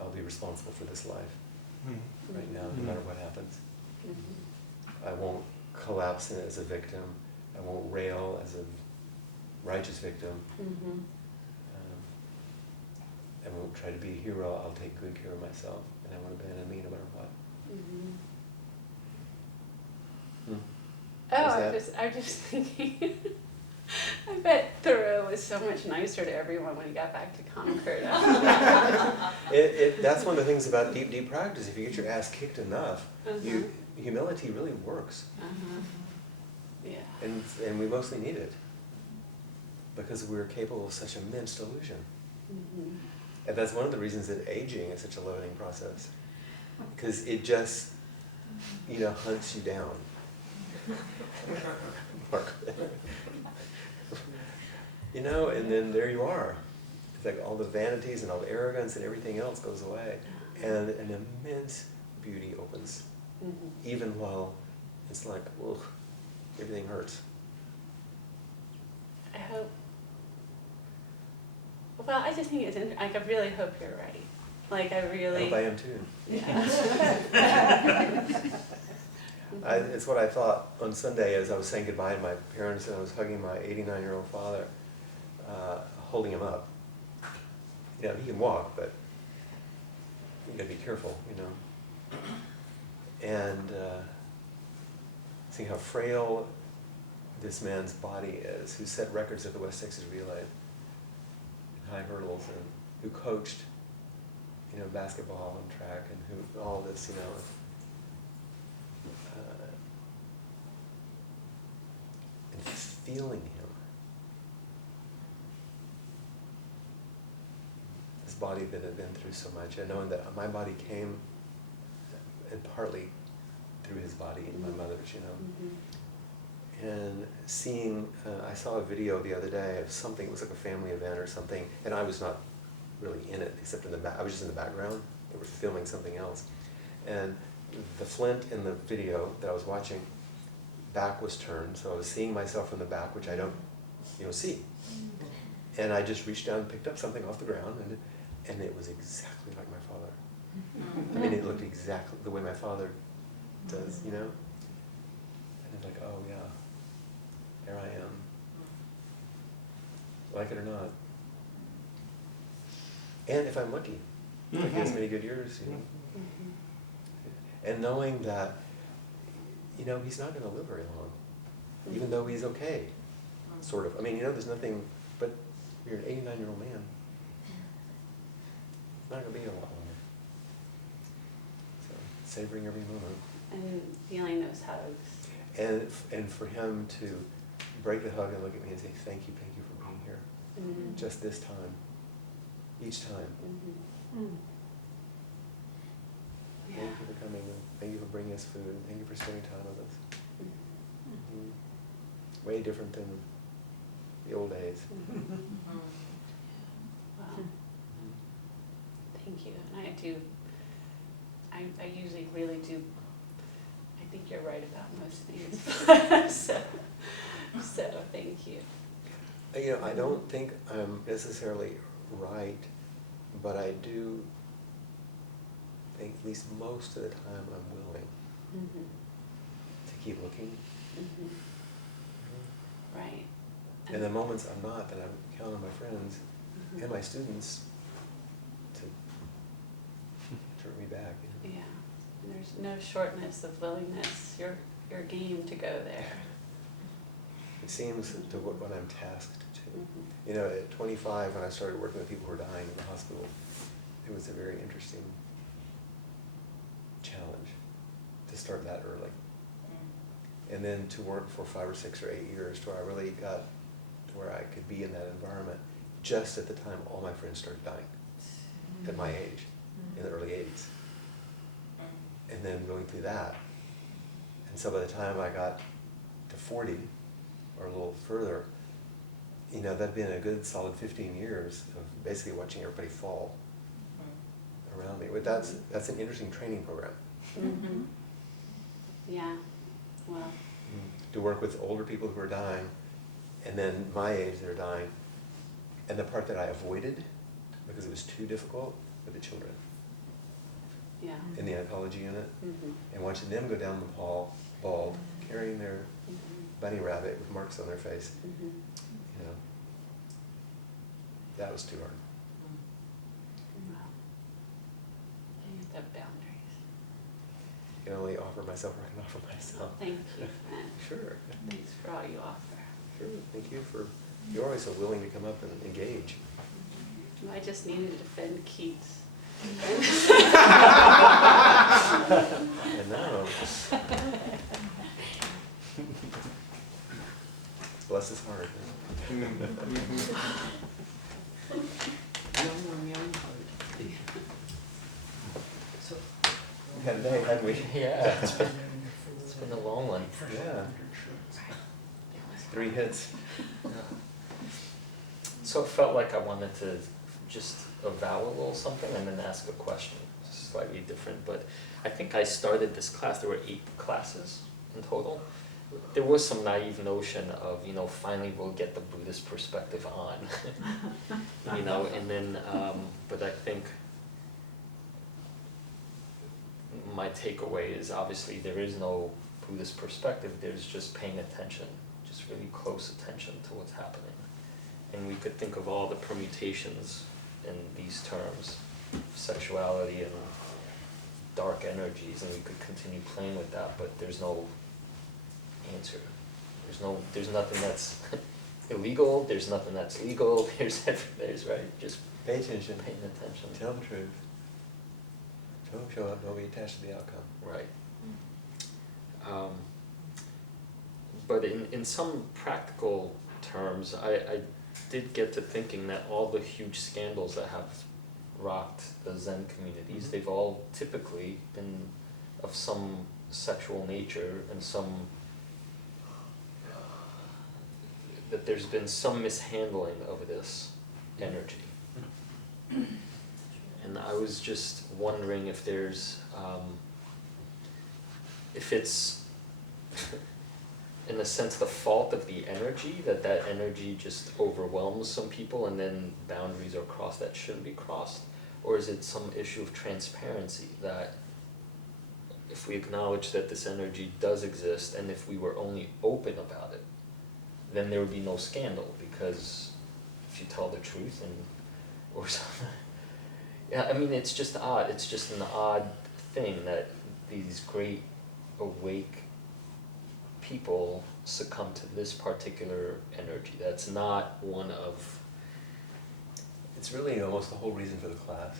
I'll be responsible for this life right now, no matter what happens. I won't collapse as a victim. I won't rail as a righteous victim. I won't try to be a hero. I'll take good care of myself, and I won't abandon me no matter what. Oh, Is I'm just thinking, I bet Thoreau was so much nicer to everyone when he got back to Concord. That's one of the things about deep practice. If you get your ass kicked enough, humility really works. Yeah. And we mostly need it because we're capable of such immense delusion. And that's one of the reasons that aging is such a loading process, because it just, hunts you down. And then there you are. It's like all the vanities and all the arrogance and everything else goes away, and an immense beauty opens, even while it's like, ugh, everything hurts. I hope. Well, I just think it's I really hope you're right. Like, I really. I hope I am too. Yeah. It's what I thought on Sunday as I was saying goodbye to my parents and I was hugging my 89-year-old father, holding him up. He can walk, but you gotta be careful, And seeing how frail this man's body is, who set records at the West Texas Relay, high hurdles, and who coached, basketball and track, and who all this, and feeling him. This body that had been through so much, and knowing that my body came, and partly through his body, and my mother's, And seeing, I saw a video the other day of something, it was like a family event or something, and I was not really in it, except in the back, I was just in the background. They were filming something else. And the Flint in the video that I was watching, back was turned, so I was seeing myself from the back, which I don't, see. And I just reached down and picked up something off the ground, and it was exactly like my father. I mean, it looked exactly the way my father does, And it's like, oh yeah, there I am. Like it or not. And if I'm lucky, if I get as many good years, And knowing that, he's not going to live very long, even though he's okay, sort of. I mean, there's nothing, but you're an 89-year-old man. It's not going to be a lot longer. So, savoring every moment. And feeling those hugs. And for him to break the hug and look at me and say, thank you for being here. Just this time. Each time. Thank you for coming, and thank you for bringing us food, and thank you for spending time with us. Way different than the old days. Wow. Thank you. And I usually really do, I think you're right about most things. so thank you. I don't think I'm necessarily right, but I do think at least most of the time I'm willing to keep looking. Right. And the moments I'm not, then I count on my friends and my students to turn me back. Yeah. And there's no shortness of willingness. You're game to go there. It seems to what I'm tasked to. At 25, when I started working with people who were dying in the hospital, it was a very interesting challenge to start that early. And then to work for 5 or 6 or 8 years to where I really got to where I could be in that environment just at the time all my friends started dying at my age, in the early 80s. And then going through that. And so by the time I got to 40, or a little further, you know, that'd been a good solid 15 years of basically watching everybody fall around me. But that's an interesting training program. Mm-hmm. Yeah, well. To work with older people who are dying, and then my age that are dying, and the part that I avoided because it was too difficult were the children. Yeah. In the oncology unit, Mm-hmm. and watching them go down the hall, bald, carrying their Mm-hmm. bunny rabbit with marks on their face. Mm-hmm. You know, that was too hard. Wow. You have to have boundaries. I can only offer myself what I can offer myself. Thank you, Flint. Sure. Thanks for all you offer. Sure. Thank you for, you're always so willing to come up and engage. I just needed to defend Keats. I know. Bless his heart. So, We had a day, hadn't we? Yeah, it's been a long one. Yeah. 3 hits. So it felt like I wanted to just avow a little something and then ask a question, slightly different. But I think I started this class, there were 8 classes in total. There was some naive notion of, you know, finally we'll get the Buddhist perspective on, you know, and then, but I think my takeaway is obviously there is no Buddhist perspective, there's just paying attention, just really close attention to what's happening. And we could think of all the permutations in these terms, sexuality and dark energies, and we could continue playing with that, but there's no answer. There's nothing that's illegal, there's nothing that's legal, there's right, just Pay attention. paying attention. Tell the truth. Don't show up, don't be attached to the outcome. Right. But in some practical terms, I did get to thinking that all the huge scandals that have rocked the Zen communities, Mhm. they've all typically been of some sexual nature and that there's been some mishandling of this energy. And I was just wondering if there's, if it's, in a sense, the fault of the energy, that energy just overwhelms some people and then boundaries are crossed that shouldn't be crossed? Or is it some issue of transparency, that if we acknowledge that this energy does exist and if we were only open about it, then there would be no scandal, because if you tell the truth or something. Yeah, I mean, it's just odd. It's just an odd thing that these great awake people succumb to this particular energy. That's not one of... It's really almost the whole reason for the class,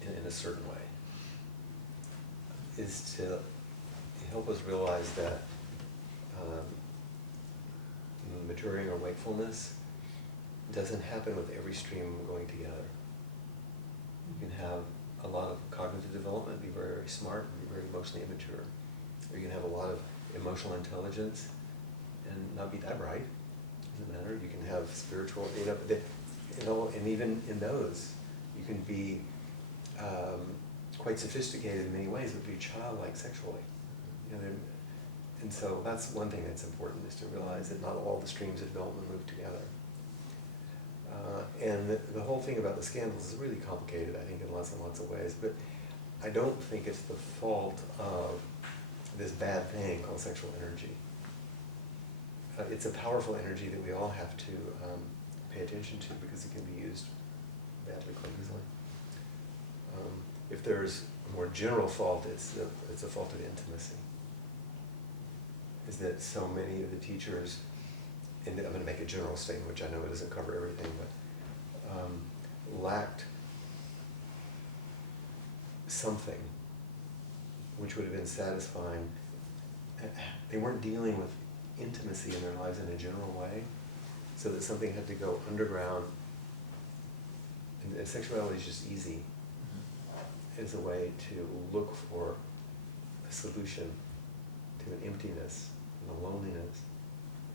in a certain way, is to help us realize that maturing or wakefulness doesn't happen with every stream going together. You can have a lot of cognitive development, be very, very smart, and be very emotionally immature. Or you can have a lot of emotional intelligence and not be that bright. Doesn't matter. You can have spiritual, and even in those, you can be quite sophisticated in many ways, but be childlike sexually. And so that's one thing that's important, is to realize that not all the streams of development move together. And the whole thing about the scandals is really complicated, I think, in lots and lots of ways, but I don't think it's the fault of this bad thing called sexual energy. It's a powerful energy that we all have to pay attention to, because it can be used badly quite easily. If there's a more general fault, it's a fault of intimacy. Is that so many of the teachers, and I'm going to make a general statement, which I know it doesn't cover everything, but lacked something which would have been satisfying. They weren't dealing with intimacy in their lives in a general way, so that something had to go underground. And sexuality is just easy as a way to look for a solution to an emptiness and a loneliness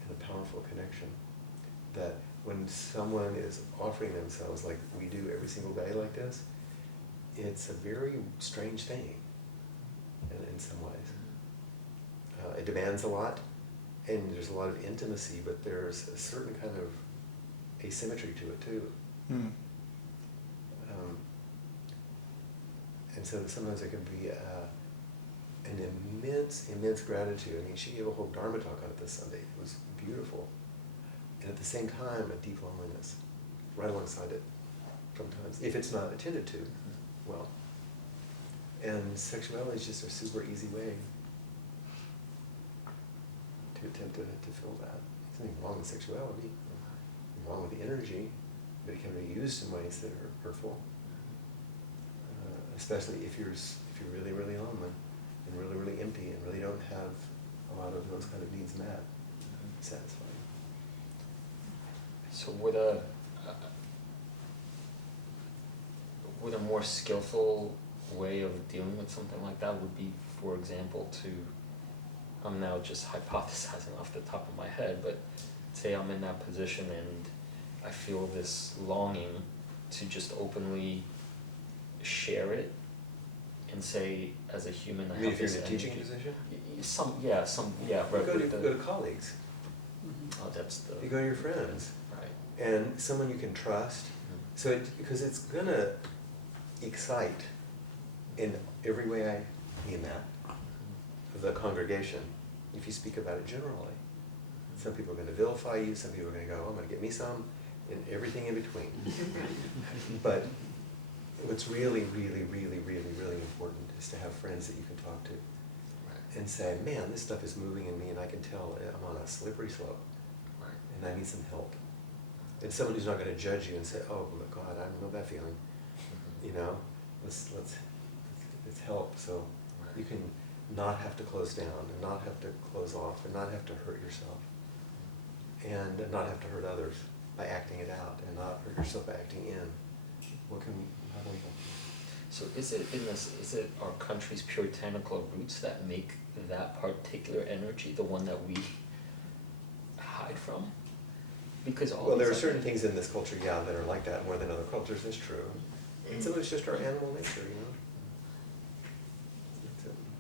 and a powerful connection. that when someone is offering themselves like we do every single day like this, it's a very strange thing in some ways. It demands a lot, and there's a lot of intimacy, but there's a certain kind of asymmetry to it too. Mm. And so sometimes there can be an immense gratitude. I mean, she gave a whole Dharma talk on it this Sunday. It was beautiful. And at the same time, a deep loneliness right alongside it sometimes, if it's not attended to well. And sexuality is just a super easy way to attempt to fill that. There's nothing wrong with sexuality, nothing wrong with the energy, but it can be used in ways that are hurtful. Especially if you're really, really lonely and really, really empty and really don't have a lot of those kind of needs met, satisfying. So would a more skillful way of dealing with something like that would be, for example, I'm now just hypothesizing off the top of my head, but say I'm in that position and I feel this longing to just openly share it and say, as a human, I You mean have if you're this in a teaching energy. position? Right. You go to colleagues. Oh, that's the. You go to your friends. Right. And someone you can trust. So because it's gonna excite in every way I mean that, the congregation, if you speak about it generally. Some people are gonna vilify you, some people are gonna go, I'm gonna get me some, and everything in between. But what's really, really, really, really, really important is to have friends that you can talk to and say, man, this stuff is moving in me and I can tell I'm on a slippery slope and I need some help. And someone who's not going to judge you and say, oh, God, I don't know that feeling. You know, let's help. So you can not have to close down and not have to close off and not have to hurt yourself and not have to hurt others by acting it out and not hurt yourself by acting in. How can we help? So is it our country's puritanical roots that make that particular energy the one that we hide from? Because there are certain things in this culture, that are like that more than other cultures. That's true. And some of it's just our animal nature, you know.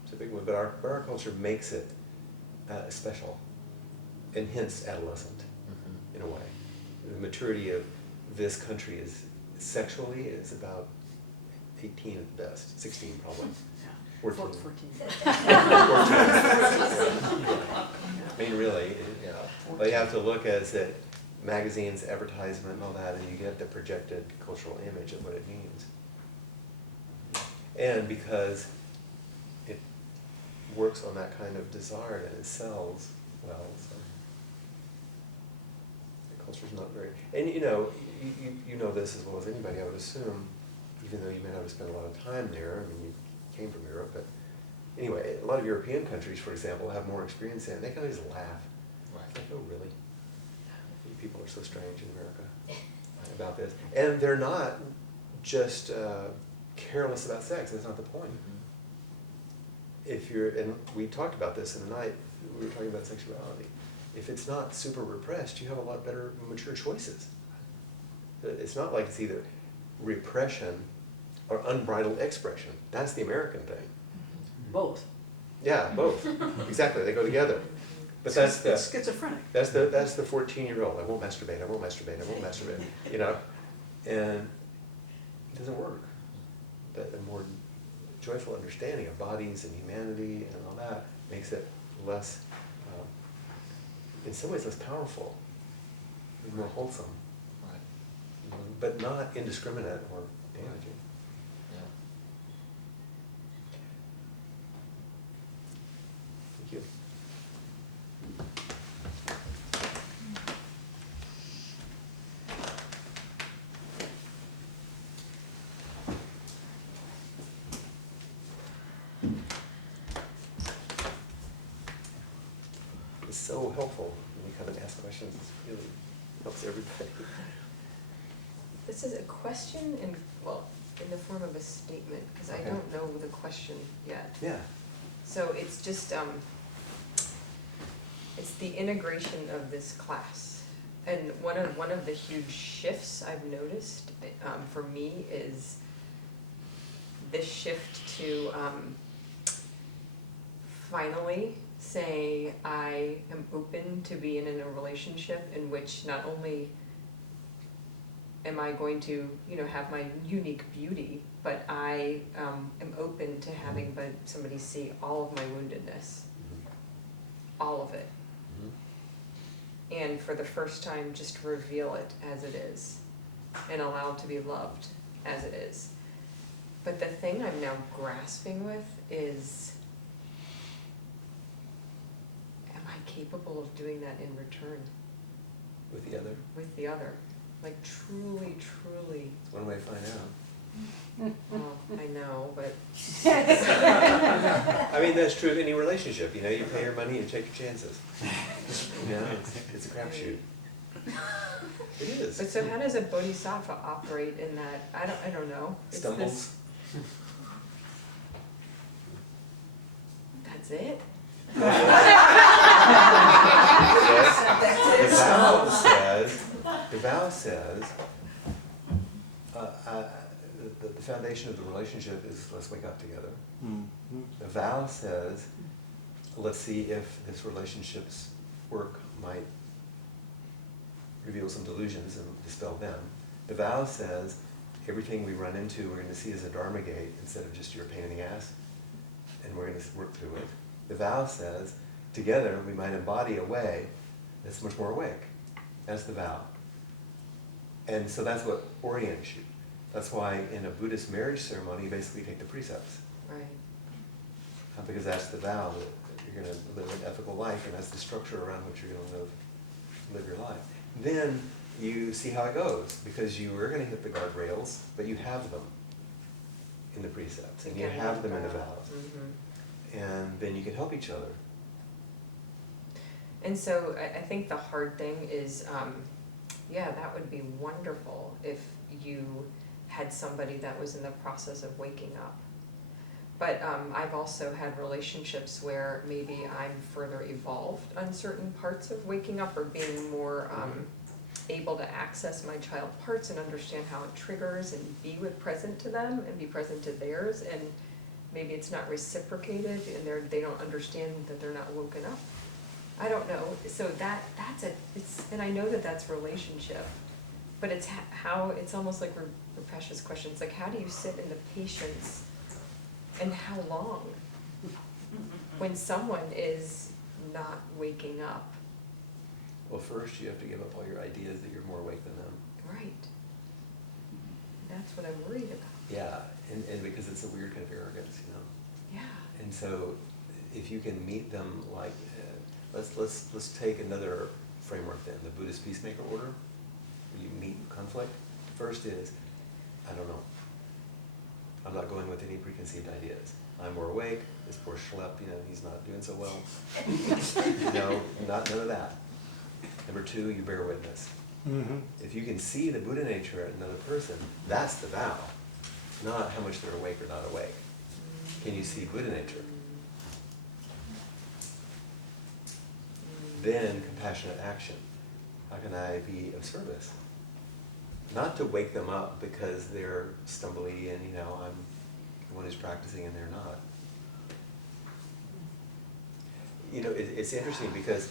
It's a big one, but our culture makes it special, and hence adolescent, in a way. The maturity of this country is sexually is about 18 at the best, 16 probably. 14. 14. I mean, really, But you have to look as at magazines, advertisement, and all that, and you get the projected cultural image of what it means. And because it works on that kind of desire and it sells well, so the culture's not very. And you know this as well as anybody, I would assume, even though you may not have spent a lot of time there. I mean, you came from Europe, but anyway, a lot of European countries, for example, have more experience in it. They kind of just laugh. Right. Like, oh, really? You people are so strange in America about this. And they're not just careless about sex. That's not the point. And we talked about this in the night, we were talking about sexuality. If it's not super repressed, you have a lot better, mature choices. It's not like it's either repression or unbridled expression. That's the American thing. Both. Yeah, both. Exactly, they go together. But that's It's schizophrenic. That's the 14-year-old. I won't masturbate. I won't masturbate. I won't masturbate. You know, and it doesn't work. But a more joyful understanding of bodies and humanity and all that makes it less, in some ways, less powerful, more wholesome, but not indiscriminate or damaging. Thank you. It's so helpful when you come and ask questions. It really helps everybody. This is a question in the form of a statement, because I don't know the question yet. Yeah. So it's just, it's the integration of this class And one of the huge shifts I've noticed for me is this shift to finally say I am open to being in a relationship in which not only am I going to, you know, have my unique beauty, but I am open to having somebody see all of my woundedness, all of it. And for the first time, just reveal it as it is and allow it to be loved as it is. But the thing I'm now grasping with is, am I capable of doing that in return? With the other? With the other. Like truly, truly. One way to find out. Well, I know, but I mean, that's true of any relationship. You know, you pay your money and take your chances. You know, it's a crapshoot. It is. But so how does a bodhisattva operate in that? I don't know. It's Stumbles. That's it? The vow says, the foundation of the relationship is let's wake up together. Mm-hmm. The vow says, let's see if this relationship's work might reveal some delusions and dispel them. The vow says, everything we run into we're going to see as a dharma gate instead of just your pain in the ass, and we're going to work through it. The vow says, together we might embody a way that's much more awake. That's the vow. And so that's what orients you. That's why in a Buddhist marriage ceremony you basically take the precepts. Right. Because that's the vow that you're going to live an ethical life, and that's the structure around which you're going to live your life. Then you see how it goes, because you are going to hit the guardrails, but you have them in the precepts, and you have them in the vows. Mm-hmm. And then you can help each other. And so I think the hard thing is, yeah, that would be wonderful if you had somebody that was in the process of waking up. But I've also had relationships where maybe I'm further evolved on certain parts of waking up, or being more able to access my child parts and understand how it triggers and be present to them and be present to theirs. And maybe it's not reciprocated and they don't understand that they're not woken up. I don't know. So and I know that that's relationship, but it's how, it's almost like Rupesh's question. It's like, how do you sit in the patience, and how long when someone is not waking up? Well, first you have to give up all your ideas that you're more awake than them. Right. That's what I'm worried about. Yeah, and because it's a weird kind of arrogance, you know. Yeah. And so, if you can meet them like, let's take another framework then, the Buddhist peacemaker order, where you meet conflict. First is, I don't know. I'm not going with any preconceived ideas. I'm more awake. This poor schlep, you know, he's not doing so well. No, none of that. Number two, you bear witness. Mm-hmm. If you can see the Buddha nature in another person, that's the vow, not how much they're awake or not awake. Can you see Buddha nature? Then compassionate action. How can I be of service? Not to wake them up because they're stumbly and, you know, I'm the one who's practicing and they're not. You know, it's interesting because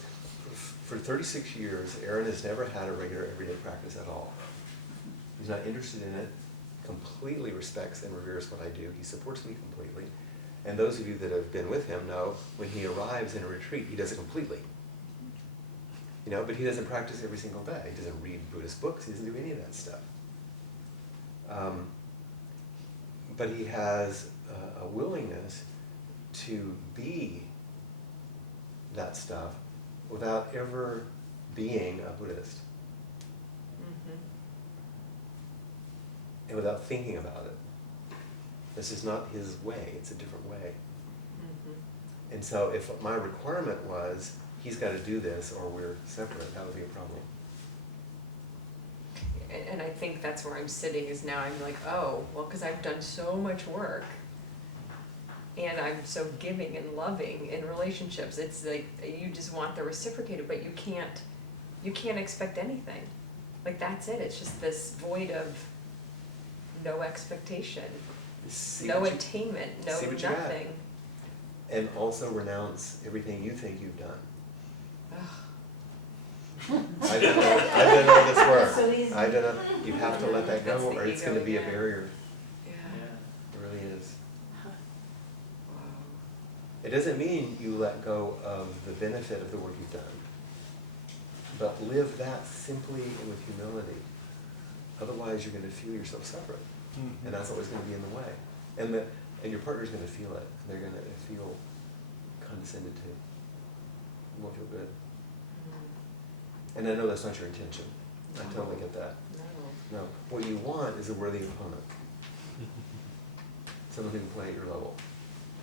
for 36 years, Aaron has never had a regular everyday practice at all. He's not interested in it, completely respects and reveres what I do. He supports me completely. And those of you that have been with him know when he arrives in a retreat, he does it completely. You know, but he doesn't practice every single day. He doesn't read Buddhist books. He doesn't do any of that stuff. But he has a willingness to be that stuff without ever being a Buddhist. Mm-hmm. And without thinking about it. This is not his way. It's a different way. Mm-hmm. And so if my requirement was, he's got to do this or we're separate, that would be a problem. And I think that's where I'm sitting is now I'm like, oh, well, because I've done so much work and I'm so giving and loving in relationships. It's like you just want the reciprocated, but you can't you can't expect anything. Like, that's it, it's just this void of no expectation, See no what you- attainment, no see what you got. nothing. And also renounce everything you think you've done. Ugh. I've done all this work. So easy. You have to let that That's go the or it's ego gonna be a again. barrier. Yeah. It really is. Wow. It doesn't mean you let go of the benefit of the work you've done, but live that simply and with humility. Otherwise, you're gonna feel yourself suffering, and that's always gonna be in the way. And your partner's gonna feel it, and they're gonna feel condescended to. You won't feel good. And I know that's not your intention. I totally get that. No. No, what you want is a worthy opponent. Someone who can play at your level.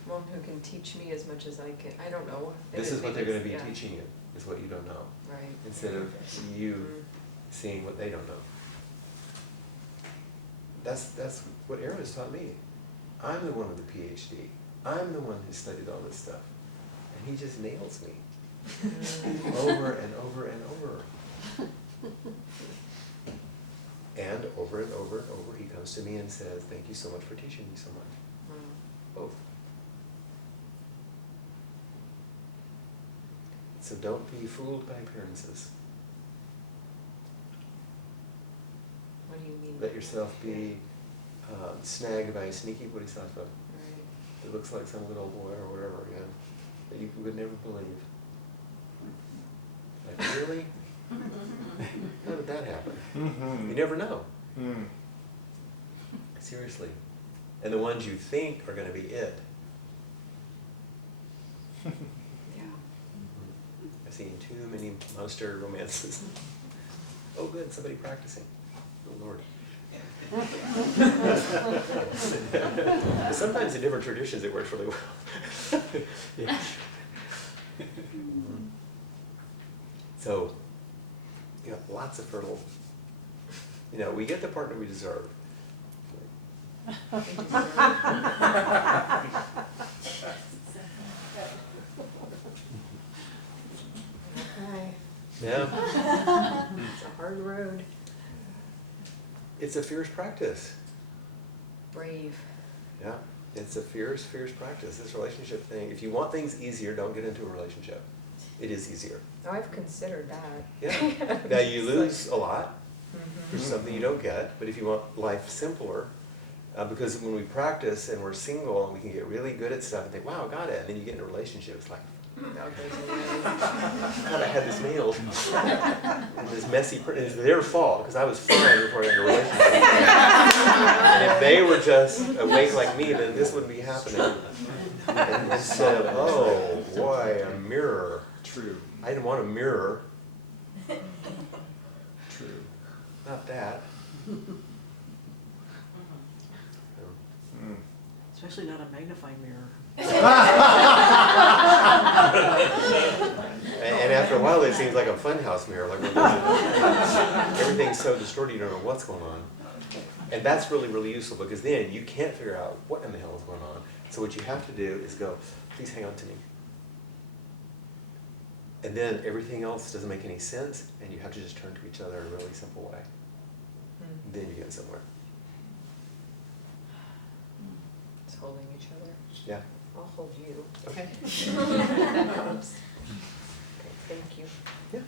One who can teach me as much as I can, I don't know. This is what they're gonna be Yeah. teaching you, is what you don't know. Right. Instead of you seeing what they don't know. That's what Aaron has taught me. I'm the one with the PhD. I'm the one who studied all this stuff. And he just nails me. Over and over and over. And over and over and over, he comes to me and says, thank you so much for teaching me so much. Both. So don't be fooled by appearances. What do you mean? Let yourself be snagged by a sneaky bodhisattva Right. that looks like some little boy or whatever, yeah, that you would never believe. Like, really? How did that happen? You never know. Seriously. And the ones you think are going to be it. Yeah. I've seen too many monster romances. Oh good, somebody practicing. Oh Lord. Sometimes in different traditions it works really well. Yeah. So, you know, lots of fertile, we get the partner we deserve. Okay. Yeah. It's a hard road. It's a fierce practice. Brave. Yeah. It's a fierce practice, this relationship thing. If you want things easier, don't get into a relationship. It is easier. Oh, I've considered that. Yeah. Now you lose a lot. Mhm. There's something you don't get, but if you want life simpler, because when we practice and we're single and we can get really good at stuff and think, wow, got it, and then you get in a relationship, it's like, Now it goes away. God, I had this nailed. And this messy, it's their fault, because I was fine before I got in a relationship. And if they were just awake like me, then this wouldn't be happening. And instead of, oh, boy, a mirror. True. I didn't want a mirror. True. Not that. Especially not a magnifying mirror. And after a while, it seems like a funhouse mirror. Like everything's so distorted, you don't know what's going on. And that's really, really useful, because then you can't figure out what in the hell is going on. So what you have to do is go, please hang on to me. And then everything else doesn't make any sense, and you have to just turn to each other in a really simple way. Then you get somewhere. It's holding each other. Yeah. I'll hold you. Okay. That helps. Okay, thank you. Yeah.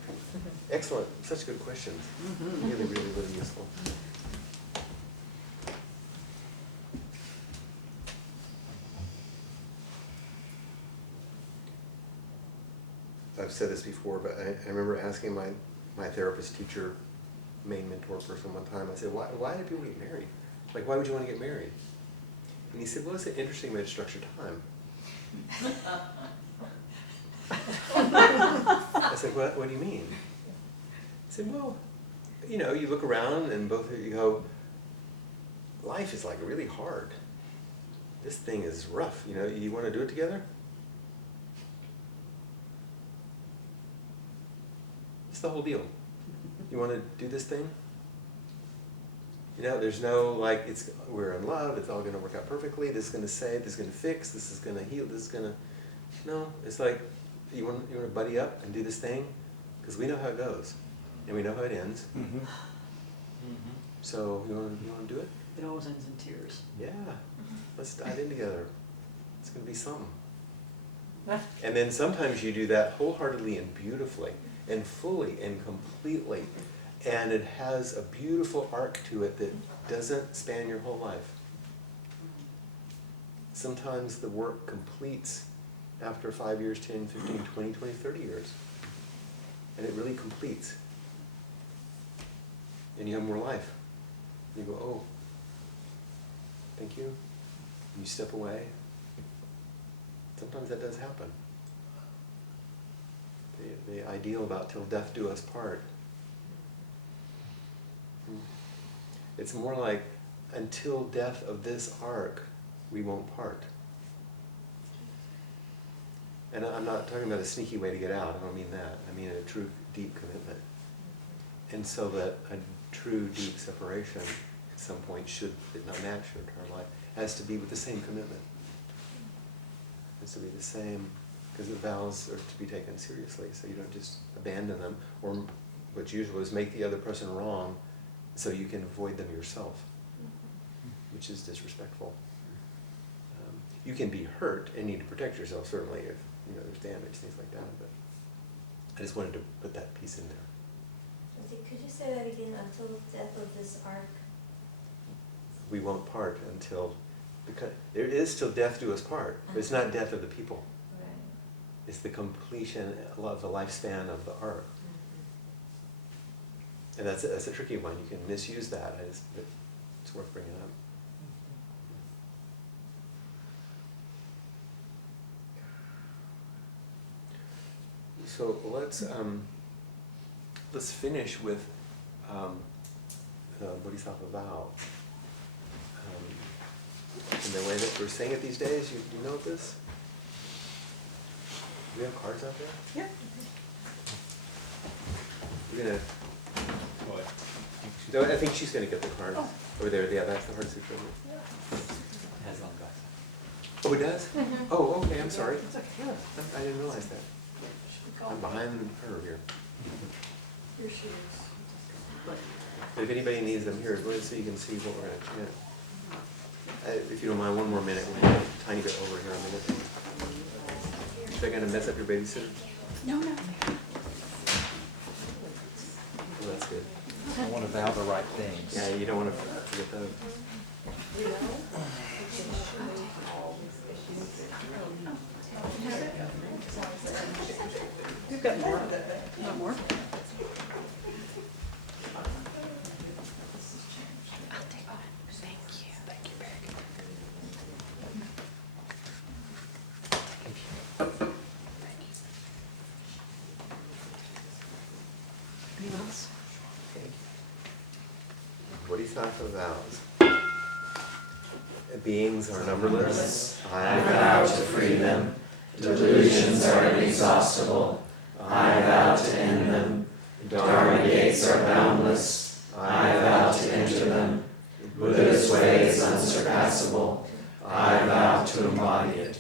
Excellent. Such good questions. Really, really, really useful. I've said this before, but I remember asking my therapist teacher, main mentor person one time, I said, why do people get married? Like, why would you want to get married? And he said, well, it's an interesting way to structure time. I said, what do you mean? I said, well, you look around and both of you go, life is like really hard. This thing is rough, you want to do it together? It's the whole deal. You want to do this thing? There's no we're in love, it's all going to work out perfectly, this is going to save, this is going to fix, this is going to heal, this is going to... No, it's like, you want to buddy up and do this thing? Because we know how it goes. and we know how it ends. Mm-hmm. So you want to do it? It always ends in tears. Yeah. Let's dive in together. It's going to be something. And then sometimes you do that wholeheartedly and beautifully and fully and completely. And it has a beautiful arc to it that doesn't span your whole life. Sometimes the work completes after 5 years, 10, 15, 20, 20, 30 years. And it really completes. And you have more life. You go, oh, thank you. You step away. Sometimes that does happen. The ideal about till death do us part. It's more like until death of this arc, we won't part. And I'm not talking about a sneaky way to get out. I don't mean that. I mean a true, deep commitment. And so that a true, deep separation at some point, should it not match your entire life, has to be with the same commitment. Has to be the same, because the vows are to be taken seriously, so you don't just abandon them, or what's usual is make the other person wrong so you can avoid them yourself, which is disrespectful. You can be hurt and need to protect yourself, certainly, if there's damage, things like that, but I just wanted to put that piece in there. Could you say that again, until the death of this arc? We won't part until, because there is till death do us part, but it's not death of the people. Right. It's the completion of the lifespan of the arc. And that's a tricky one. You can misuse that. It's worth bringing up. So let's finish with the Bodhisattva vow. In the way that we're saying it these days, you know this? Do we have cards out there? Yeah. We're gonna. No, I think she's gonna get the card over there. Yeah, that's the hard sutra. It has long glasses. Oh, it does? Mhm. Oh, okay. I'm sorry. It's okay. I didn't realize that. I'm behind her here. Here she is. But if anybody needs them, here, go ahead so you can see what we're going to chant. If you don't mind, one more minute. We're going to a tiny bit over here a minute. Is that going to mess up your babysitter? No, no. Oh, that's good. I want to vow the right things. Yeah, you don't want to forget those. You've got more. Not more? I'll take one. Thank you. Thank you, Beck. Anything else? Bodhisattva vows. Beings are numberless. I vow to free them. Delusions are inexhaustible. I vow to end them. Dharma gates are boundless. I vow to enter them. Buddha's way is unsurpassable. I vow to embody it.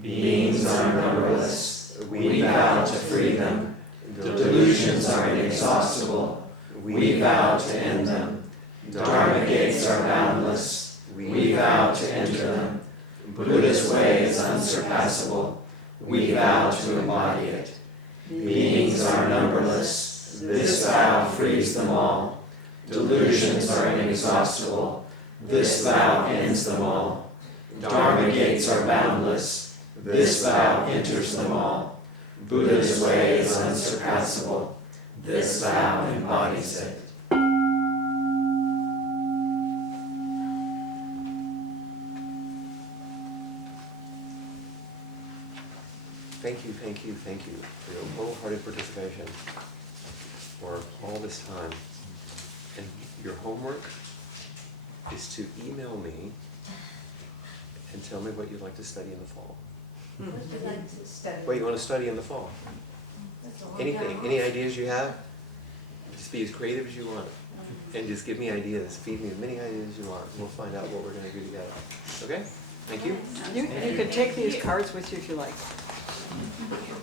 Beings are numberless. We vow to free them. Delusions are inexhaustible. We vow to end them. Dharma gates are boundless. We vow to enter them. Buddha's way is unsurpassable. We vow to embody it. Beings are numberless. This vow frees them all. Delusions are inexhaustible. This vow ends them all. Dharma gates are boundless. This vow enters them all. Buddha's way is unsurpassable. This vow embodies it. Thank you, thank you, thank you for your wholehearted participation for all this time. And your homework is to email me and tell me what you'd like to study in the fall. What would you like to study? What you want to study in the fall. That's a long Anything, time any off. ideas you have, just be as creative as you want. And just give me ideas, feed me as many ideas as you want. We'll find out what we're going to do together. Okay? Thank you. You can take these cards with you if you like. Thank you.